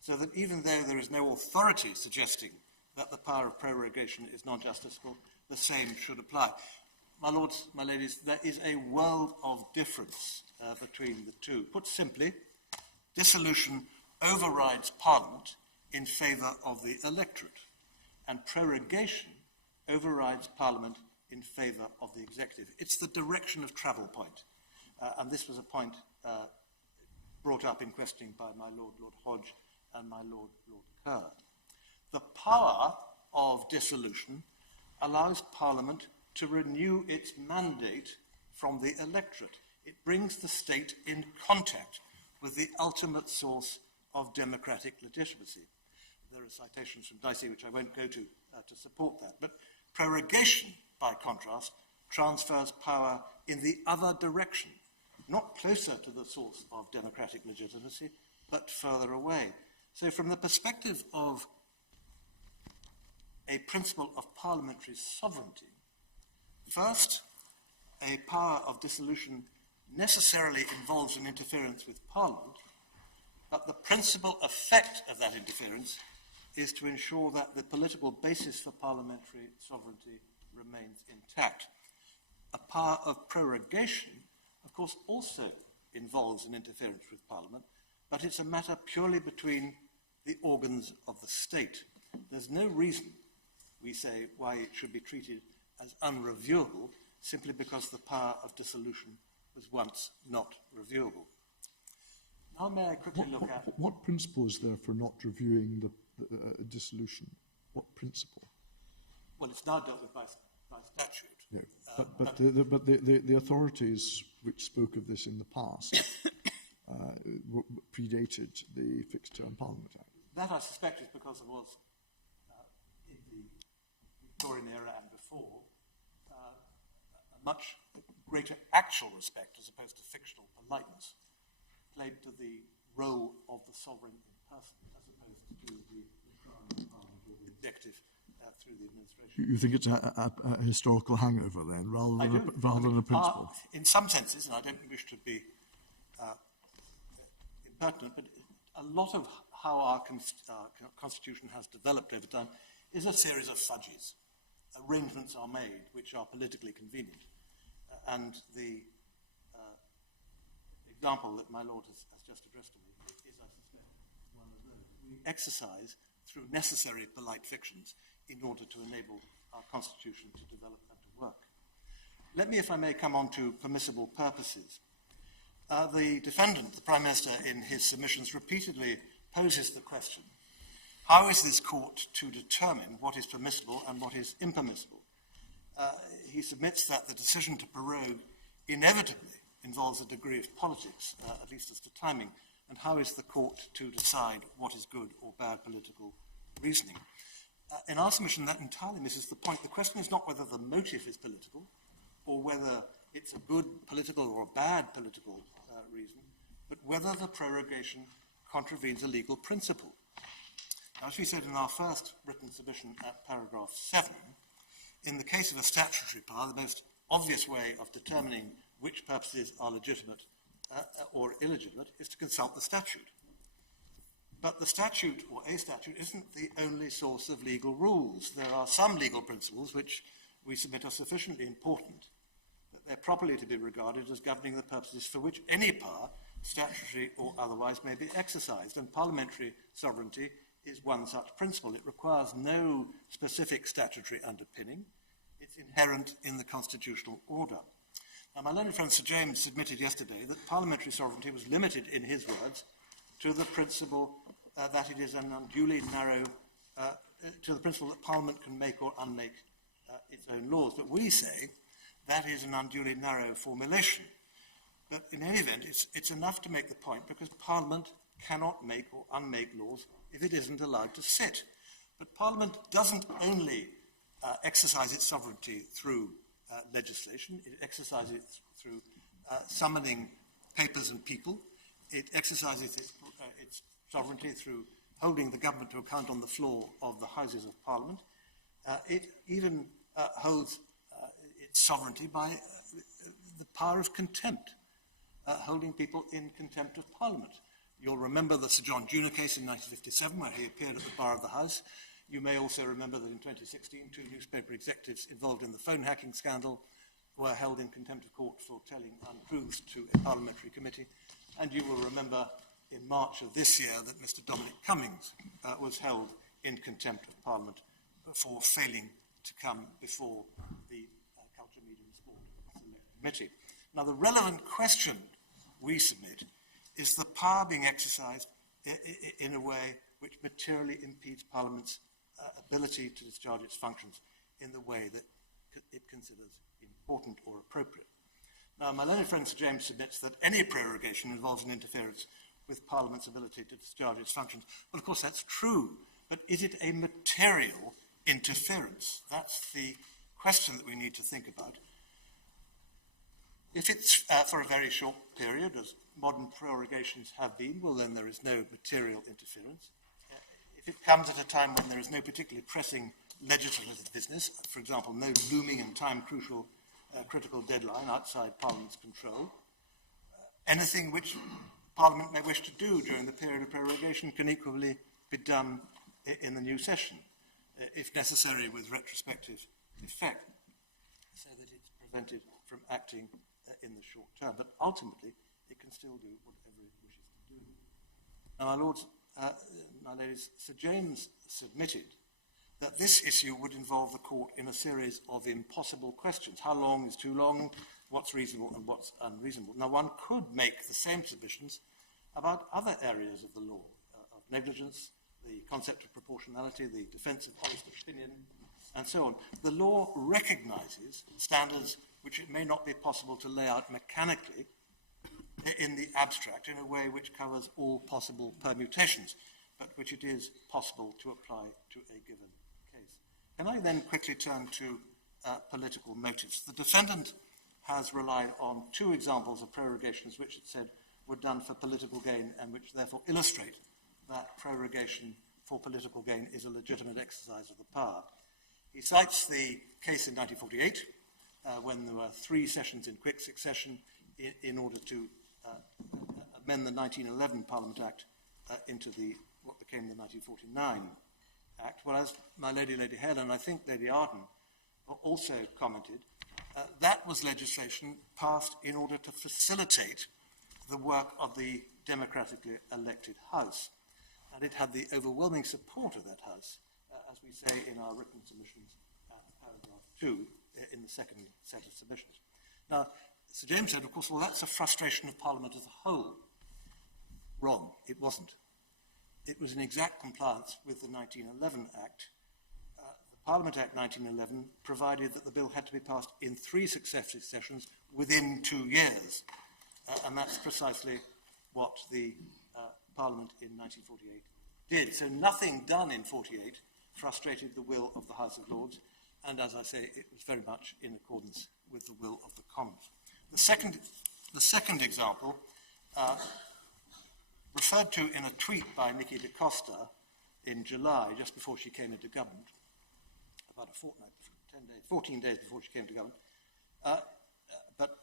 so that even though there is no authority suggesting that the power of prorogation is non-justiciable, the same should apply. My lords, my ladies, there is a world of difference between the two. Put simply, dissolution overrides Parliament in favour of the electorate, and prorogation overrides Parliament in favour of the executive. It's the direction of travel point, and this was a point brought up in questioning by my Lord, Lord Hodge, and my Lord, Lord Kerr. The power of dissolution allows Parliament to renew its mandate from the electorate. It brings the state in contact with the ultimate source of democratic legitimacy. There are citations from Dicey, which I won't go to support that. But prorogation, by contrast, transfers power in the other direction, not closer to the source of democratic legitimacy, but further away. So from the perspective of a principle of parliamentary sovereignty, first, a power of dissolution necessarily involves an interference with Parliament, but the principal effect of that interference is to ensure that the political basis for parliamentary sovereignty remains intact. A power of prorogation, of course, also involves an interference with Parliament, but it's a matter purely between the organs of the state. There's no reason, we say, why it should be treated as unreviewable simply because the power of dissolution was once not reviewable. Now may I quickly look at... What principle is there for not reviewing the dissolution? What principle? Well, it's now dealt with by statute. No, but the authorities which spoke of this in the past predated the Fixed Term Parliament Act. That, I suspect, is because there was, in the Victorian era and before, a much greater actual respect, as opposed to fictional politeness, played to the role of the sovereign in person, as opposed to the crown of Parliament or the executive through the administration. You think it's a historical hangover, then, rather than a principle? In some senses, and I don't wish to be impertinent, but a lot of how our constitution has developed over time is a series of fudges. Arrangements are made which are politically convenient. And the example that my Lord has just addressed to me is, I suspect, one of those. We exercise through necessary polite fictions in order to enable our constitution to develop and to work. Let me, if I may, come on to permissible purposes. The defendant, the Prime Minister, in his submissions repeatedly poses the question, how is this court to determine what is permissible and what is impermissible? He submits that the decision to prorogue inevitably involves a degree of politics, at least as to timing, and how is the court to decide what is good or bad political reasoning? In our submission, that entirely misses the point. The question is not whether the motive is political or whether it's a good political or a bad political reason, but whether the prorogation contravenes a legal principle. Now, as we said in our first written submission at paragraph 7, in the case of a statutory power, the most obvious way of determining which purposes are legitimate or illegitimate is to consult the statute. But the statute, or a statute, isn't the only source of legal rules. There are some legal principles which we submit are sufficiently important that they're properly to be regarded as governing the purposes for which any power, statutory or otherwise, may be exercised, and parliamentary sovereignty is one such principle. It requires no specific statutory underpinning. It's inherent in the constitutional order. Now, my learned friend Sir James submitted yesterday that parliamentary sovereignty was limited, in his words, to the principle that it is an unduly narrow, to the principle that Parliament can make or unmake its own laws. But we say that is an unduly narrow formulation. But in any event, it's enough to make the point, because Parliament cannot make or unmake laws if it isn't allowed to sit. But Parliament doesn't only exercise its sovereignty through legislation, it exercises it through summoning papers and people, it exercises its sovereignty through holding the government to account on the floor of the Houses of Parliament. It even holds its sovereignty by the power of contempt, holding people in contempt of Parliament. You'll remember the Sir John Junior case in 1957, where he appeared at the bar of the House. You may also remember that in 2016, 2 newspaper executives involved in the phone hacking scandal were held in contempt of court for telling untruths to a parliamentary committee. And you will remember in March of this year that Mr. Dominic Cummings was held in contempt of Parliament for failing to come before the Culture, Media and Sport Select Committee. Now, the relevant question we submit is the power being exercised in a way which materially impedes Parliament's ability to discharge its functions in the way that it considers important or appropriate. Now, my learned friend Sir James submits that any prorogation involves an interference with Parliament's ability to discharge its functions. Well, of course, that's true, but is it a material interference? That's the question that we need to think about. If it's for a very short period, as modern prorogations have been, well, then there is no material interference. If it comes at a time when there is no particularly pressing legislative business, for example, no looming and time-crucial critical deadline outside Parliament's control, anything which Parliament may wish to do during the period of prorogation can equally be done in the new session, if necessary with retrospective effect, so that it's prevented from acting in the short term. But ultimately, it can still do whatever it wishes to do. Now, my lords, my ladies, Sir James submitted that this issue would involve the court in a series of impossible questions. How long is too long? What's reasonable and what's unreasonable? Now, one could make the same submissions about other areas of the law, of negligence, the concept of proportionality, the defence of honest opinion, and so on. The law recognises standards which it may not be possible to lay out mechanically in the abstract in a way which covers all possible permutations, but which it is possible to apply to a given case. Can I then quickly turn to political motives? The defendant has relied on 2 examples of prorogations which it said were done for political gain and which therefore illustrate that prorogation for political gain is a legitimate exercise of the power. He cites the case in 1948 when there were 3 sessions in quick succession in order to amend the 1911 Parliament Act into what became the 1949 Act. Whereas my Lady Hale and I think Lady Arden also commented, that was legislation passed in order to facilitate the work of the democratically elected House. And it had the overwhelming support of that House, as we say in our written submissions at paragraph 2 in the second set of submissions. Now, Sir James said, of course, well, that's a frustration of Parliament as a whole. Wrong, it wasn't. It was in exact compliance with the 1911 Act. The Parliament Act 1911 provided that the bill had to be passed in 3 successive sessions within 2 years. And that's precisely what the Parliament in 1948 did. So nothing done in 48 frustrated the will of the House of Lords, and as I say, it was very much in accordance with the will of the Commons. The second example, referred to in a tweet by Nicky da Costa in July, just before she came into government, about a fortnight, 14 days before she came to government, but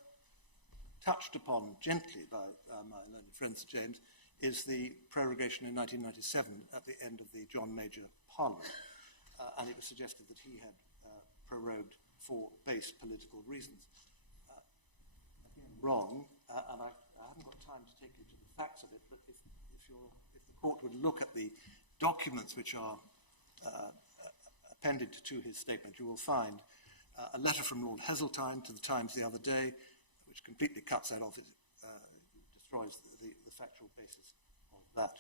touched upon gently by my learned friend Sir James, is the prorogation in 1997 at the end of the John Major Parliament. And it was suggested that he had prorogued for base political reasons. Again, wrong, and I haven't got time to take you to the facts of it, but if the court would look at the documents which are appended to his statement, you will find a letter from Lord Heseltine to the Times the other day, which completely cuts that off, destroys the factual basis of that.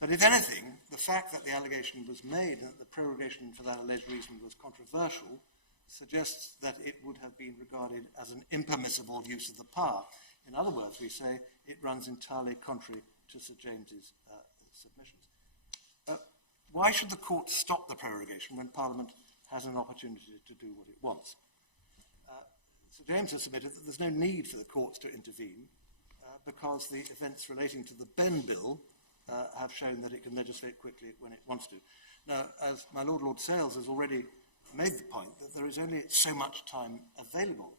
But if anything, the fact that the allegation was made and that the prorogation for that alleged reason was controversial suggests that it would have been regarded as an impermissible use of the power. In other words, we say it runs entirely contrary to Sir James's submissions. Why should the court stop the prorogation when Parliament has an opportunity to do what it wants? Sir James has submitted that there's no need for the courts to intervene because the events relating to the Ben Bill have shown that it can legislate quickly when it wants to. Now, as my Lord Sales has already made the point that there is only so much time available,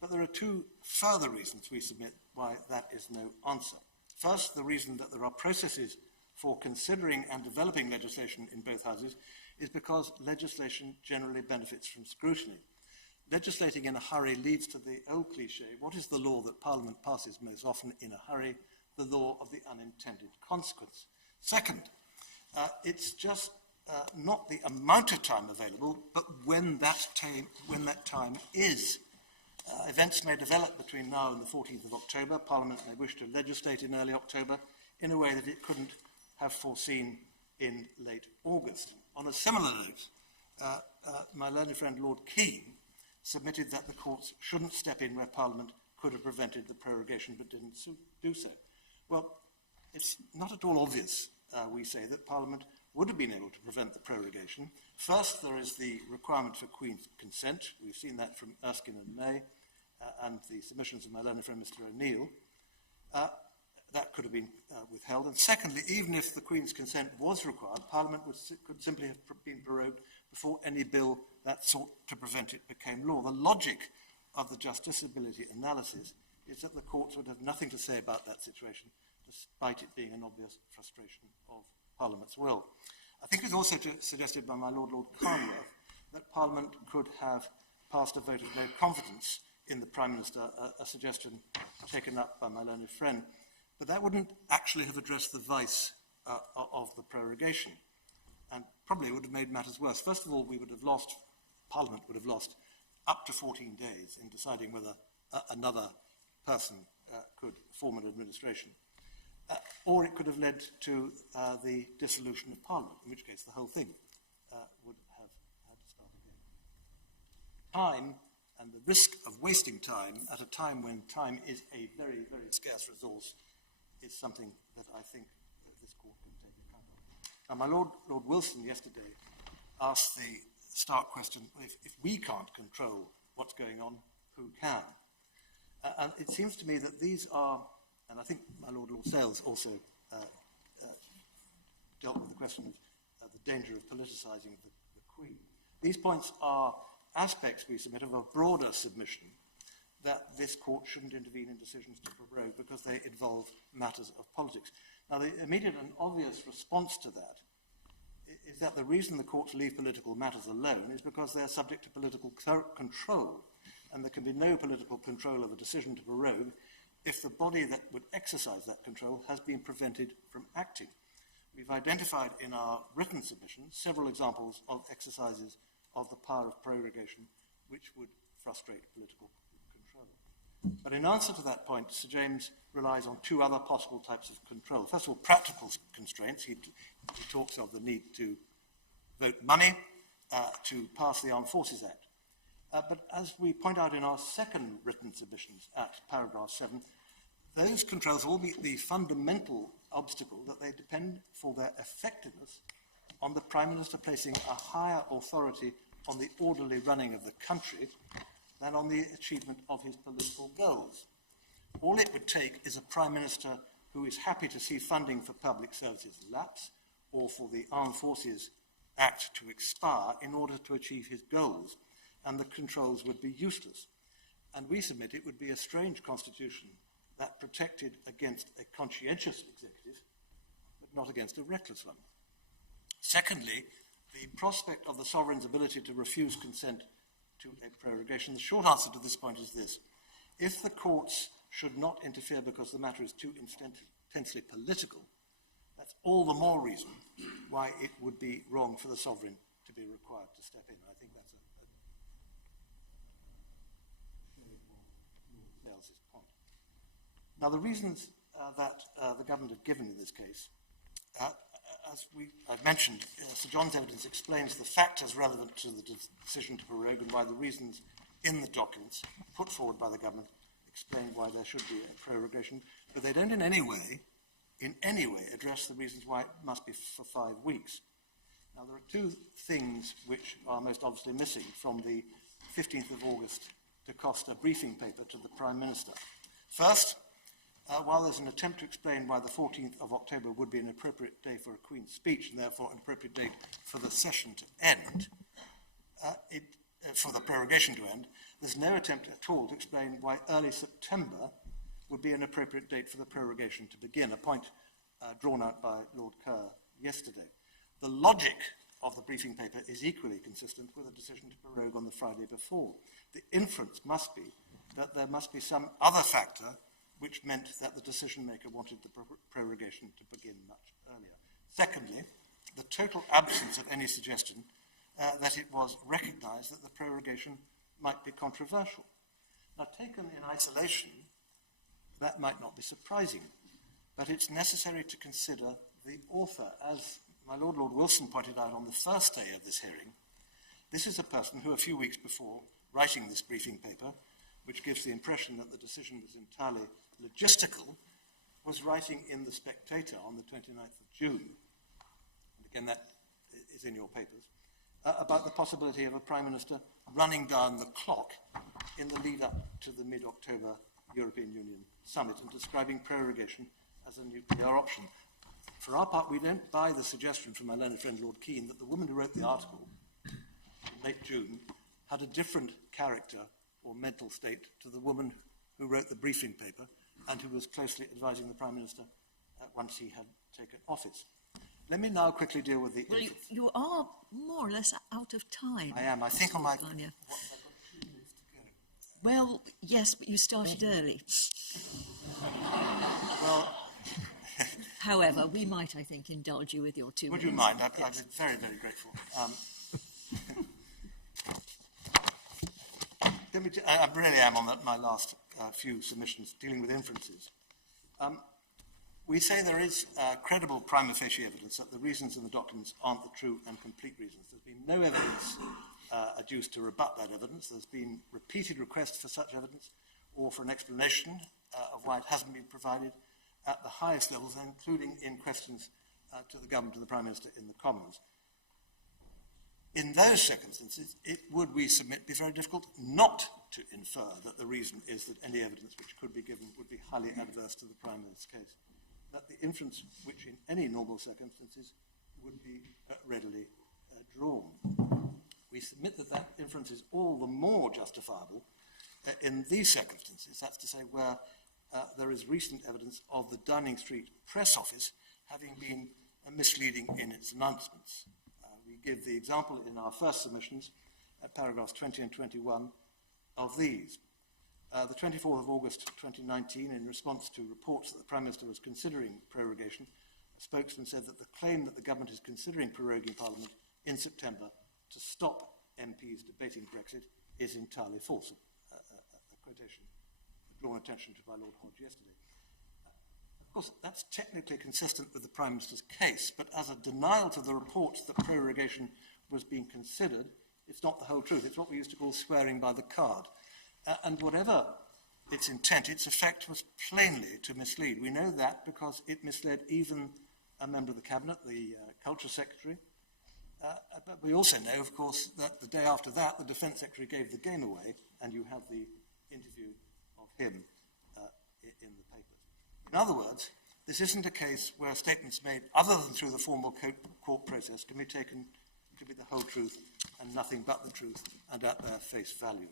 but there are 2 further reasons we submit why that is no answer. First, the reason that there are processes for considering and developing legislation in both houses is because legislation generally benefits from scrutiny. Legislating in a hurry leads to the old cliche, what is the law that Parliament passes most often in a hurry? The law of the unintended consequence. Second, it's just not the amount of time available, but when that time is. Events may develop between now and the 14th of October. Parliament may wish to legislate in early October in a way that it couldn't have foreseen in late August. On a similar note, my learned friend Lord Keane submitted that the courts shouldn't step in where Parliament could have prevented the prorogation but didn't do so. Well, it's not at all obvious, we say, that Parliament would have been able to prevent the prorogation. First, there is the requirement for Queen's consent. We've seen that from Erskine and May and the submissions of my learned friend Mr. O'Neill. That could have been withheld. And secondly, even if the Queen's consent was required, Parliament could simply have been prorogued before any bill that sought to prevent it became law. The logic of the justiciability analysis is that the courts would have nothing to say about that situation, despite it being an obvious frustration of Parliament's will. I think it was also suggested by my Lord Carnworth that Parliament could have passed a vote of no confidence in the Prime Minister, a suggestion taken up by my learned friend. But that wouldn't actually have addressed the vice of the prorogation, and probably would have made matters worse. First of all, Parliament would have lost up to 14 days in deciding whether another person could form an administration. Or it could have led to the dissolution of Parliament, in which case the whole thing would have had to start again. Time and the risk of wasting time at a time when time is a very, very scarce resource is something that I think that this court can take account of. Now, my Lord Wilson yesterday asked the stark question, if we can't control what's going on, who can? And it seems to me that these are, and I think my Lord Sales also dealt with the question of the danger of politicising the Queen. These points are aspects we submit of a broader submission that this court shouldn't intervene in decisions to prorogue because they involve matters of politics. Now, the immediate and obvious response to that is that the reason the courts leave political matters alone is because they are subject to political control, and there can be no political control of a decision to prorogue if the body that would exercise that control has been prevented from acting. We've identified in our written submission several examples of exercises of the power of prorogation which would frustrate political control. But in answer to that point, Sir James relies on two other possible types of control. First of all, practical constraints. He talks of the need to vote money to pass the Armed Forces Act. But as we point out in our second written submissions at paragraph 7, those controls all meet the fundamental obstacle that they depend for their effectiveness on the Prime Minister placing a higher authority on the orderly running of the country than on the achievement of his political goals. All it would take is a Prime Minister who is happy to see funding for public services lapse or for the Armed Forces Act to expire in order to achieve his goals, and the controls would be useless. And we submit it would be a strange constitution that protected against a conscientious executive, but not against a reckless one. Secondly, the prospect of the sovereign's ability to refuse consent to a prorogation. The short answer to this point is this. If the courts should not interfere because the matter is too intensely political, that's all the more reason why it would be wrong for the sovereign to be required to step in. I think that's Sales's point. Now, the reasons that the government have given in this case, as I've mentioned, Sir John's evidence explains the factors relevant to the decision to prorogue and why the reasons in the documents put forward by the government explain why there should be a prorogation, but they don't in any way address the reasons why it must be for 5 weeks. Now, there are two things which are most obviously missing from the 15th of August Da Costa briefing paper to the Prime Minister. First, while there's an attempt to explain why the 14th of October would be an appropriate day for a Queen's speech and therefore an appropriate date for the session to end, for the prorogation to end, there's no attempt at all to explain why early September would be an appropriate date for the prorogation to begin, a point drawn out by Lord Kerr yesterday. The logic of the briefing paper is equally consistent with a decision to prorogue on the Friday before. The inference must be that there must be some other factor which meant that the decision-maker wanted the prorogation to begin much earlier. Secondly, the total absence of any suggestion that it was recognised that the prorogation might be controversial. Now, taken in isolation, that might not be surprising, but it's necessary to consider the author. As my Lord Wilson pointed out on the first day of this hearing, this is a person who a few weeks before writing this briefing paper, which gives the impression that the decision was entirely logistical, was writing in The Spectator on the 29th of June, and again that is in your papers, about the possibility of a Prime Minister running down the clock in the lead-up to the mid-October European Union summit and describing prorogation as a nuclear option. For our part, we don't buy the suggestion from my learned friend Lord Keane that the woman who wrote the article in late June had a different character or mental state to the woman who wrote the briefing paper and who was closely advising the Prime Minister once he had taken office. Let me now quickly deal with the... Well, you are more or less out of time. I am. I think on my... Well, yes, but you started early. Well... However, we might, I think, indulge you with your 2 minutes. Would you mind? I'd be very, very grateful. I really am on my last few submissions dealing with inferences. We say there is credible prima facie evidence that the reasons in the documents aren't the true and complete reasons. There's been no evidence adduced to rebut that evidence. There's been repeated requests for such evidence or for an explanation of why it hasn't been provided at the highest levels, including in questions to the government and the Prime Minister in the Commons. In those circumstances, it would, we submit, be very difficult not to infer that the reason is that any evidence which could be given would be highly adverse to the Prime Minister's case. That the inference which in any normal circumstances would be readily drawn. We submit that that inference is all the more justifiable in these circumstances, that's to say where there is recent evidence of the Downing Street press office having been misleading in its announcements. We give the example in our first submissions, paragraphs 20 and 21, of these. The 24th of August 2019, in response to reports that the Prime Minister was considering prorogation, a spokesman said that the claim that the government is considering proroguing Parliament in September to stop MPs debating Brexit is entirely false. A quotation drawn attention to by Lord Hodge yesterday. Of course, that's technically consistent with the Prime Minister's case, but as a denial to the report that prorogation was being considered, it's not the whole truth. It's what we used to call swearing by the card. And whatever its intent, its effect was plainly to mislead. We know that because it misled even a member of the Cabinet, the Culture Secretary. But we also know, of course, that the day after that, the Defence Secretary gave the game away, and you have the interview of him in the papers. In other words, this isn't a case where statements made other than through the formal court process can be taken to be the whole truth and nothing but the truth and at their face value.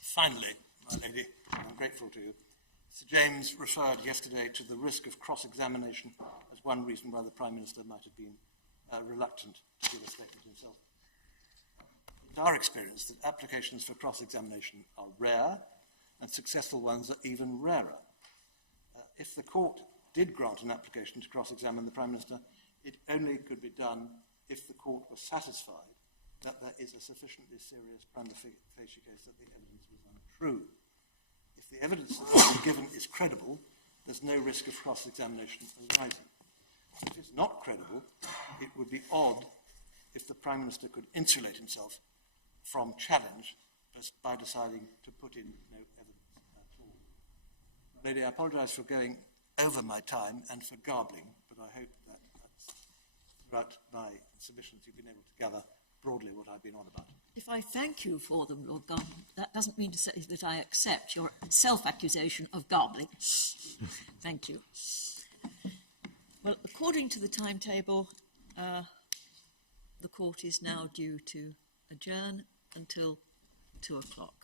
Finally, my lady, I'm grateful to you, Sir James referred yesterday to the risk of cross-examination as one reason why the Prime Minister might have been reluctant to give a statement himself. It's our experience that applications for cross-examination are rare and successful ones are even rarer. If the court did grant an application to cross-examine the Prime Minister, it only could be done if the court was satisfied that there is a sufficiently serious prima facie case that the evidence was untrue. If the evidence that has been given is credible, there's no risk of cross-examination arising. If it's not credible, it would be odd if the Prime Minister could insulate himself from challenge just by deciding to put in no evidence at all. Lady, I apologise for going over my time and for garbling, but I hope that throughout my submissions you've been able to gather broadly what I've been on about. If I thank you for them, Lord Garland, that doesn't mean to say that I accept your self-accusation of garbling. Thank you. Well, according to the timetable, the court is now due to adjourn until 2 o'clock,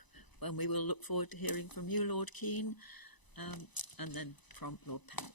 when we will look forward to hearing from you, Lord Keane, and then from Lord Pell.